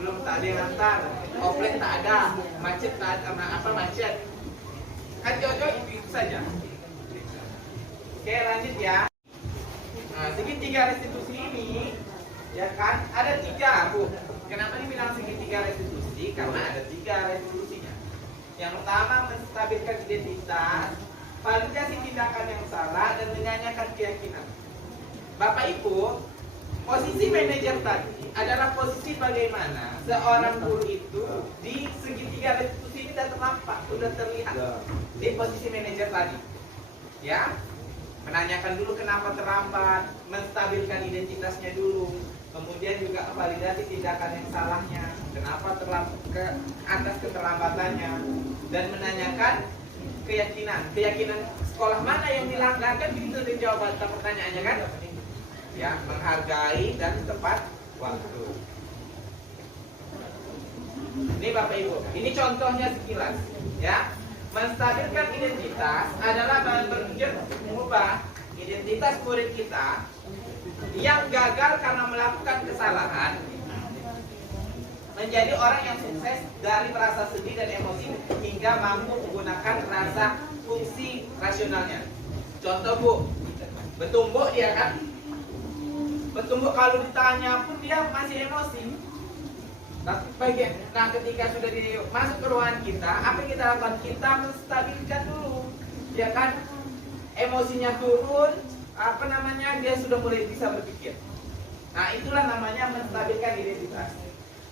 Belum tak ada yang antar, offline tak ada, macet tak ada, macet kan jauh-jauh itu saja. Oke lanjut ya. Nah, segitiga restitusi ini ya kan ada 3 Bu. Kenapa dibilang segitiga restitusi? Karena ada 3 restitusinya. Yang pertama menstabilkan identitas, validasi tindakan yang salah, dan menyanyikan keyakinan. Bapak Ibu, posisi manajer tadi adalah posisi bagaimana seorang guru itu di segitiga restitusi ini sudah terlampak, sudah terlihat di posisi manajer tadi. Ya, menanyakan dulu kenapa terlambat, menstabilkan identitasnya dulu, kemudian juga validasi tindakan yang salahnya, kenapa ke atas keterlambatannya, dan menanyakan keyakinan sekolah mana yang dilanggar, kan itu jawaban pertanyaannya kan? Ya, menghargai dan tepat waktu. Ini Bapak Ibu, ini contohnya sekilas, ya. Menstabilkan identitas adalah bertujuan mengubah identitas murid kita yang gagal karena melakukan kesalahan menjadi orang yang sukses dari merasa sedih dan emosi hingga mampu menggunakan rasa fungsi rasionalnya. Contoh Bu, bertumbuk dia kan, bertumbuk kalau ditanya pun dia masih emosi. Nah, ketika sudah masuk ke ruangan kita, apa yang kita lakukan? Kita menstabilkan dulu, ya kan? Emosinya turun, dia sudah mulai bisa berpikir. Nah, itulah namanya menstabilkan identitas.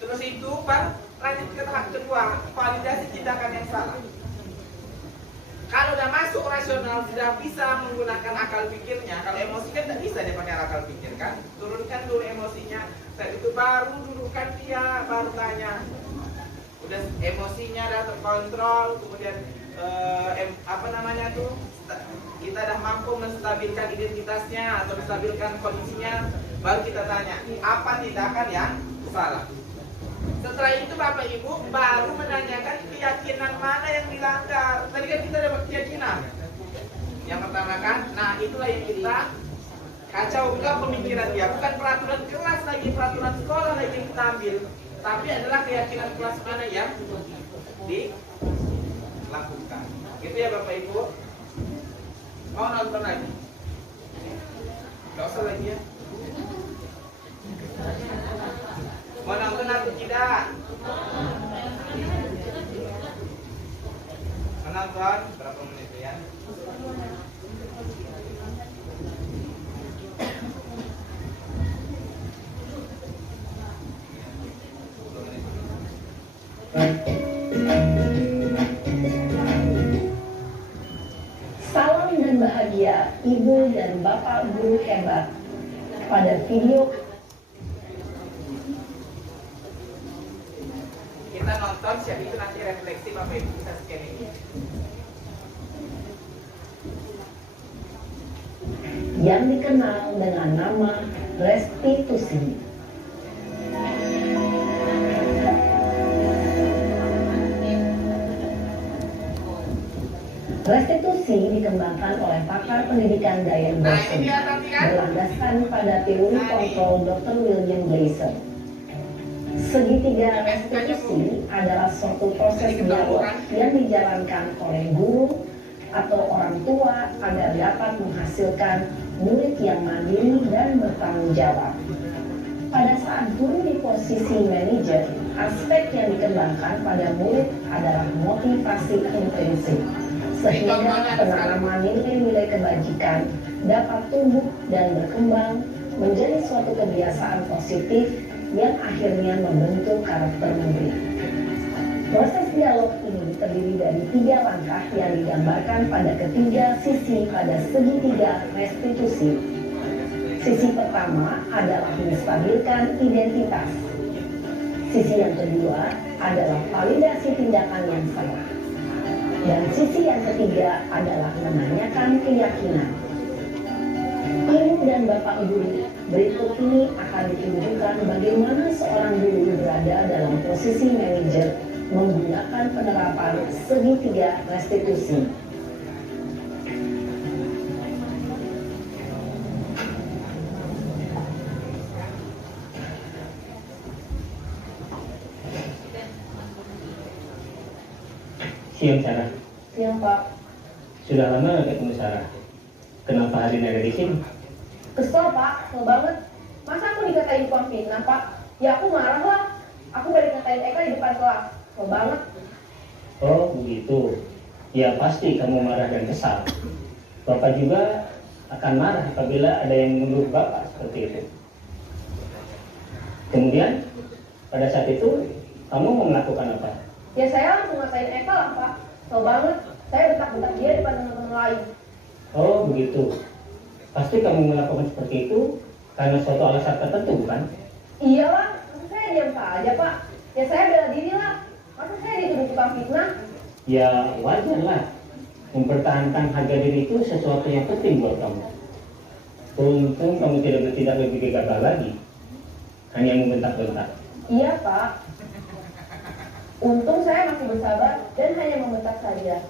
Terus itu baru lanjut ke tahap kedua, validasi tindakan yang salah. Kalau udah masuk rasional, sudah bisa menggunakan akal pikirnya. Kalau emosi kan tidak bisa dia pakai akal pikir kan. Turunkan dulu emosinya. Setelah itu baru dudukkan dia, baru tanya. Udah emosinya udah terkontrol, kemudian kita udah mampu menstabilkan identitasnya atau menstabilkan kondisinya, baru kita tanya apa tindakan yang salah. Setelah itu Bapak Ibu baru menanyakan keyakinan mana yang dilanggar. Tadi kan kita dapat keyakinan yang pertama kan. Nah, itulah yang kita kacau juga pemikiran dia. Bukan peraturan kelas lagi, peraturan sekolah lagi yang kita ambil, tapi adalah keyakinan kelas mana yang dilakukan. Gitu ya Bapak Ibu. Mau nonton lagi? Gak usah lagi ya. Mau nonton atau tidak? Menonton berapa menit ya? Salam dan bahagia Ibu dan Bapak guru hebat. Pada video kita nonton, siap itu nanti refleksi Bapak Ibu bisa scan ini. yang dikenal dengan nama restitusi. Restitusi dikembangkan oleh pakar pendidikan Diane Boston berlandaskan pada teori kontrol Dr. William Gleiser. Segitiga restitusi adalah suatu proses dialog yang dijalankan oleh guru atau orang tua agar dapat menghasilkan murid yang mandiri dan bertanggung jawab. Pada saat guru di posisi manajer, aspek yang dikembangkan pada murid adalah motivasi intrinsik, sehingga penanaman nilai-nilai kebajikan dapat tumbuh dan berkembang menjadi suatu kebiasaan positif yang akhirnya membentuk karakter murid. Proses dialog ini terdiri dari 3 langkah yang digambarkan pada ketiga sisi pada segitiga restitusi. Sisi pertama adalah menstabilkan identitas. Sisi yang kedua adalah validasi tindakan yang salah. Dan sisi yang ketiga adalah menanyakan keyakinan. Ibu dan Bapak Guru, berikut ini akan ditunjukkan bagaimana seorang guru berada dalam posisi manajer menggunakan penerapan segitiga restitusi. Siang Sarah, Siang Pak. sudah lama gak ketemu Sarah. Kenapa hari ini ada di sini? Kesel Pak, kesel banget. Masa aku dikatain tukang fitnah Pak? Ya aku marah lah. Aku balik ngatain Eka di depan kelas. Kesel banget. Oh begitu. Ya pasti kamu marah dan kesal. Bapak juga akan marah apabila ada yang menuduh Bapak seperti itu. Kemudian pada saat itu kamu mau melakukan apa? Ya saya langsung ngatain Eka lah Pak. Kesel banget. Saya bentak-bentak dia depan teman-teman lain. Oh begitu. Pasti kamu melakukan seperti itu karena suatu alasan tertentu bukan? Iyalah, masa saya diam saja Pak? Ya saya bela diri lah. Masa saya dituduh tukang fitnah? Ya wajar lah. Mempertahankan harga diri itu sesuatu yang penting buat kamu. Untung kamu tidak bertindak lebih gegabah lagi. Hanya membentak-bentak. Iya Pak. Untung saya masih bersabar dan hanya membentak saja.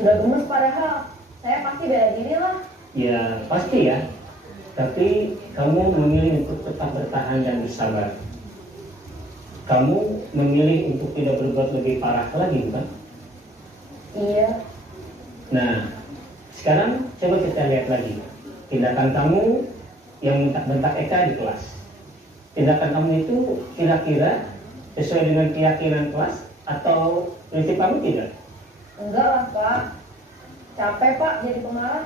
Sudah gemes padahal. Saya pasti bela diri lah. Ya pasti ya. Tapi kamu memilih untuk tetap bertahan dan bersabar. Kamu memilih untuk tidak berbuat lebih parah lagi bukan? Iya. Nah, sekarang coba kita lihat lagi tindakan kamu yang bentak-bentak Eka di kelas. Tindakan kamu itu kira-kira sesuai dengan keyakinan kelas atau prinsip kamu tidak? Enggak lah Pak. Capek Pak jadi pemarah.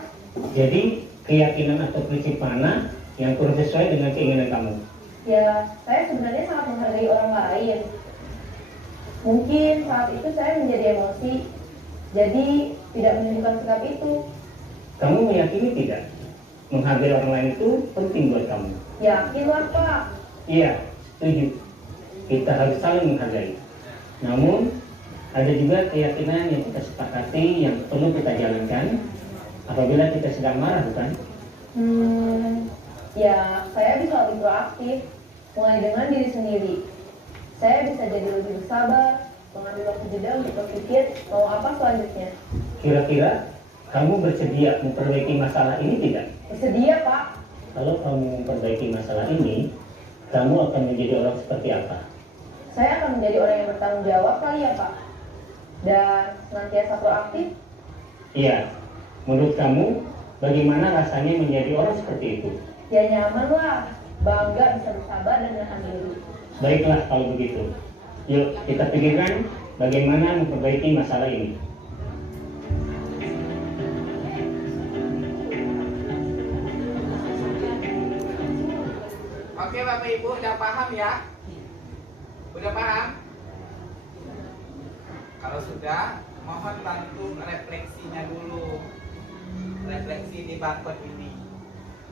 Jadi keyakinan atau prinsip mana yang kurang sesuai dengan keinginan kamu? Ya, saya sebenarnya sangat menghargai orang lain. Mungkin saat itu saya menjadi emosi, jadi tidak menunjukkan sikap itu. Kamu meyakini tidak? Menghargai orang lain itu penting buat kamu. Yakinlah Pak. Iya, setuju. Kita harus saling menghargai. Namun, ada juga keyakinan yang kita sepakati yang perlu kita jalankan apabila kita sedang marah, bukan? Ya, saya bisa lebih proaktif, mulai dengan diri sendiri. Saya bisa jadi lebih bersabar, mengambil waktu jeda untuk berpikir mau apa selanjutnya. Kira-kira kamu bersedia memperbaiki masalah ini tidak? Bersedia Pak. Kalau kamu memperbaiki masalah ini, kamu akan menjadi orang seperti apa? Saya akan menjadi orang yang bertanggung jawab kali ya Pak. Dan senantiasa proaktif. Iya, menurut kamu bagaimana rasanya menjadi orang seperti itu? Ya nyaman lah, bangga bisa bersabar dan menahan diri. Baiklah kalau begitu. Yuk kita pikirkan bagaimana memperbaiki masalah ini. Oke Bapak Ibu, udah paham ya? Udah paham? Kalau sudah, mohon bantu refleksinya dulu. Refleksi di barcode ini.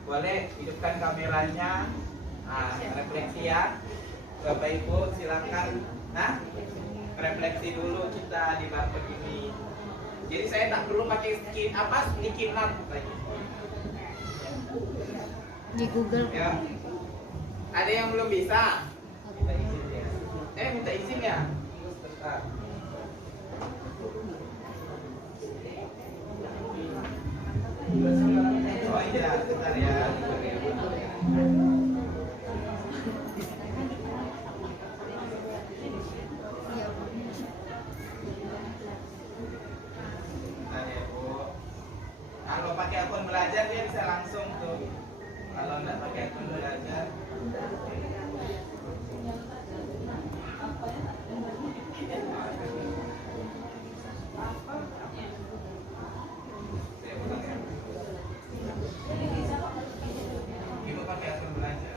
Boleh hidupkan kameranya. Nah, refleksi ya. Bapak Ibu silakan. Nah, refleksi dulu kita di barcode ini. Jadi saya tak perlu pakai sticky note lagi. Di Google. Ya. Ada yang belum bisa? Minta izin ya. Minta izin ya? Sebentar. Oh iya, sebentar ya. Sebentar ya Bu. Kalau pakai akun belajar dia bisa langsung tuh. Kalau nggak pakai akun belajar Ibu pakai akun belanja.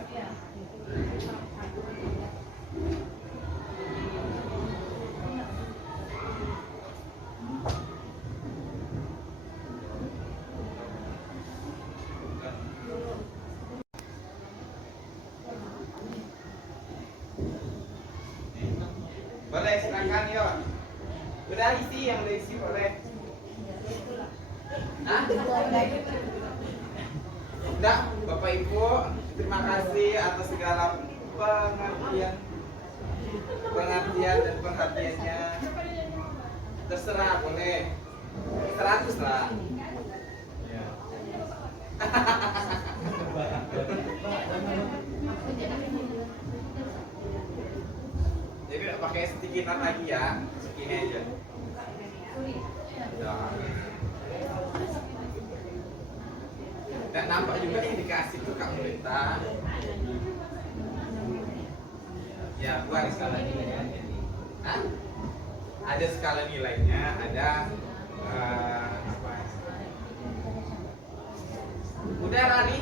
Boleh silakan yuk. Udah isi yang udah isi boleh. Hah? Enggak, Bapak Ibu, terima kasih atas segala pengertian dan perhatiannya. Terserah boleh. 100 lah. Ya. Jadi udah pakai stikinan lagi ya, segini aja. Udah. Dan nampak juga yang dikasih tuh Kak Mulita. Ya, gua ada skala nilainya. Hah? Ada skala nilainya, ada apa? Udah Rani?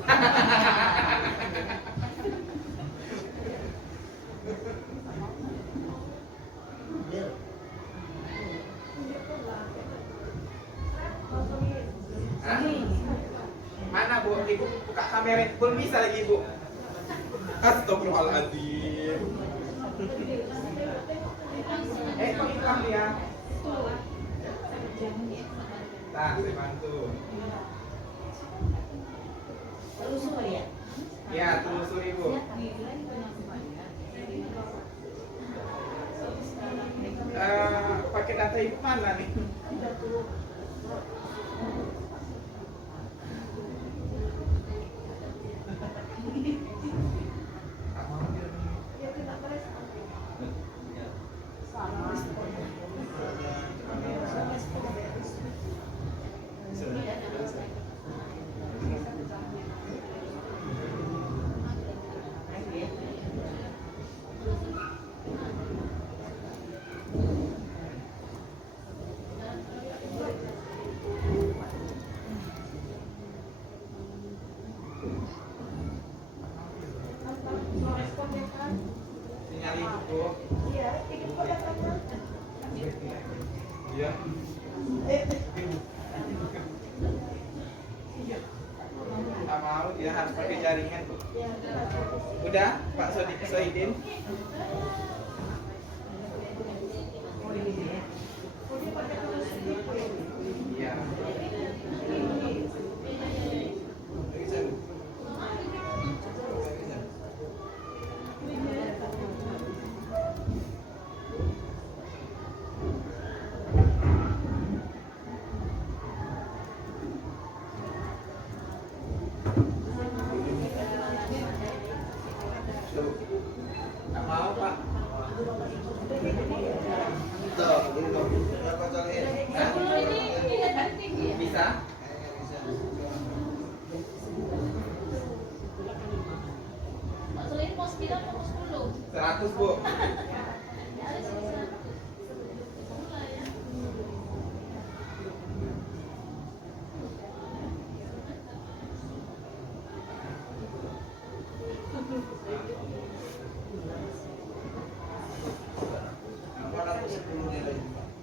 Hah? Mana Bu? Ibu buka kamera, belum bisa lagi Ibu. Astagfirullahaladzim. Kok hilang ya? Nah, saya bantu. Telusuri ya? Ya, telusuri Bu. Pakai data Ibu mana nih? Sinyal Ibu Bu. Iya. Tak mau, dia harus pakai jaringan Bu. Udah, Pak Sohidin. Iya. Tak mau Pak. Bisa? Pak Solehin mau 9 atau mau 10? 100 Bu. Ada sisa.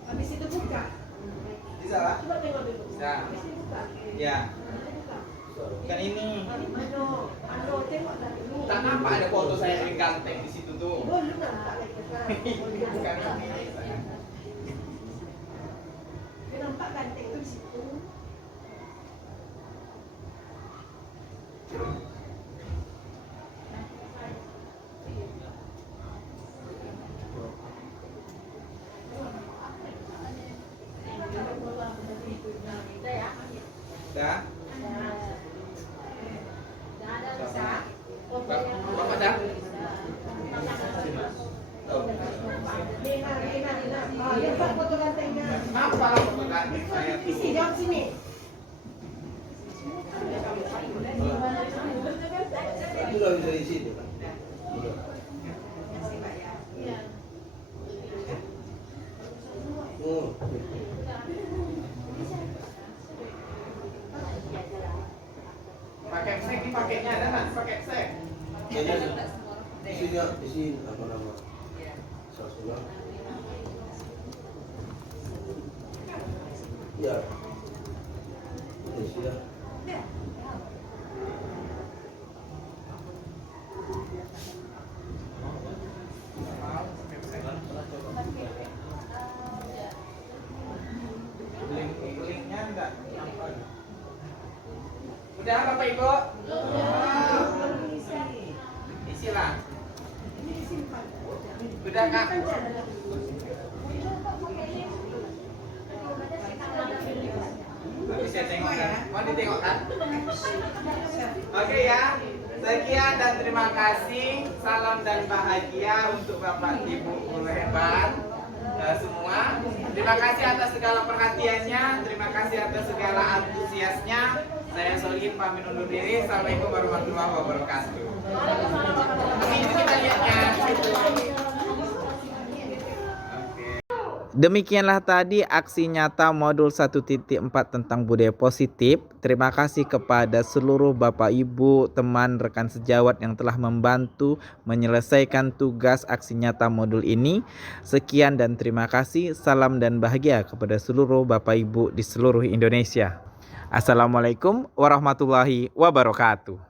Habis itu buka. Bisa Pak? Coba tengok dulu. Bisa. Habis itu buka. Ya. Kan ini. Ano, tengok dah dulu. Tak nampak ada foto saya yang ganteng di situ tuh. Oh, lu nampak lagi kan? Bukan ini. Dia nampak ganteng tu di situ. Dah. Ada Bapak dah. Oh. Lina. Dia buat foto gantengnya. Apa lah foto ganteng saya Isi, tuh? jawab sini. nggak bisa isi itu kan. Pakai sek, ini pakainya ada nggak? Pakai sek. Isi nama Sasula. Ya. Isi dah. Linknya enggak? Udah Bapak Ibu? Isilah. Udah Kak? Bisa tengok kan? Mau ditengok kan? Oke ya. Sekian dan terima kasih. Salam dan bahagia untuk Bapak Ibu guru hebat semua. Terima kasih atas segala perhatiannya. Terima kasih atas segala antusiasnya. Saya Solihin pamit undur diri. Assalamualaikum warahmatullahi wabarakatuh. Ini kita lihatnya. Demikianlah tadi aksi nyata modul 1.4 tentang budaya positif. Terima kasih kepada seluruh Bapak Ibu, teman, rekan sejawat yang telah membantu menyelesaikan tugas aksi nyata modul ini. Sekian dan terima kasih. Salam dan bahagia kepada seluruh Bapak Ibu di seluruh Indonesia. Assalamualaikum warahmatullahi wabarakatuh.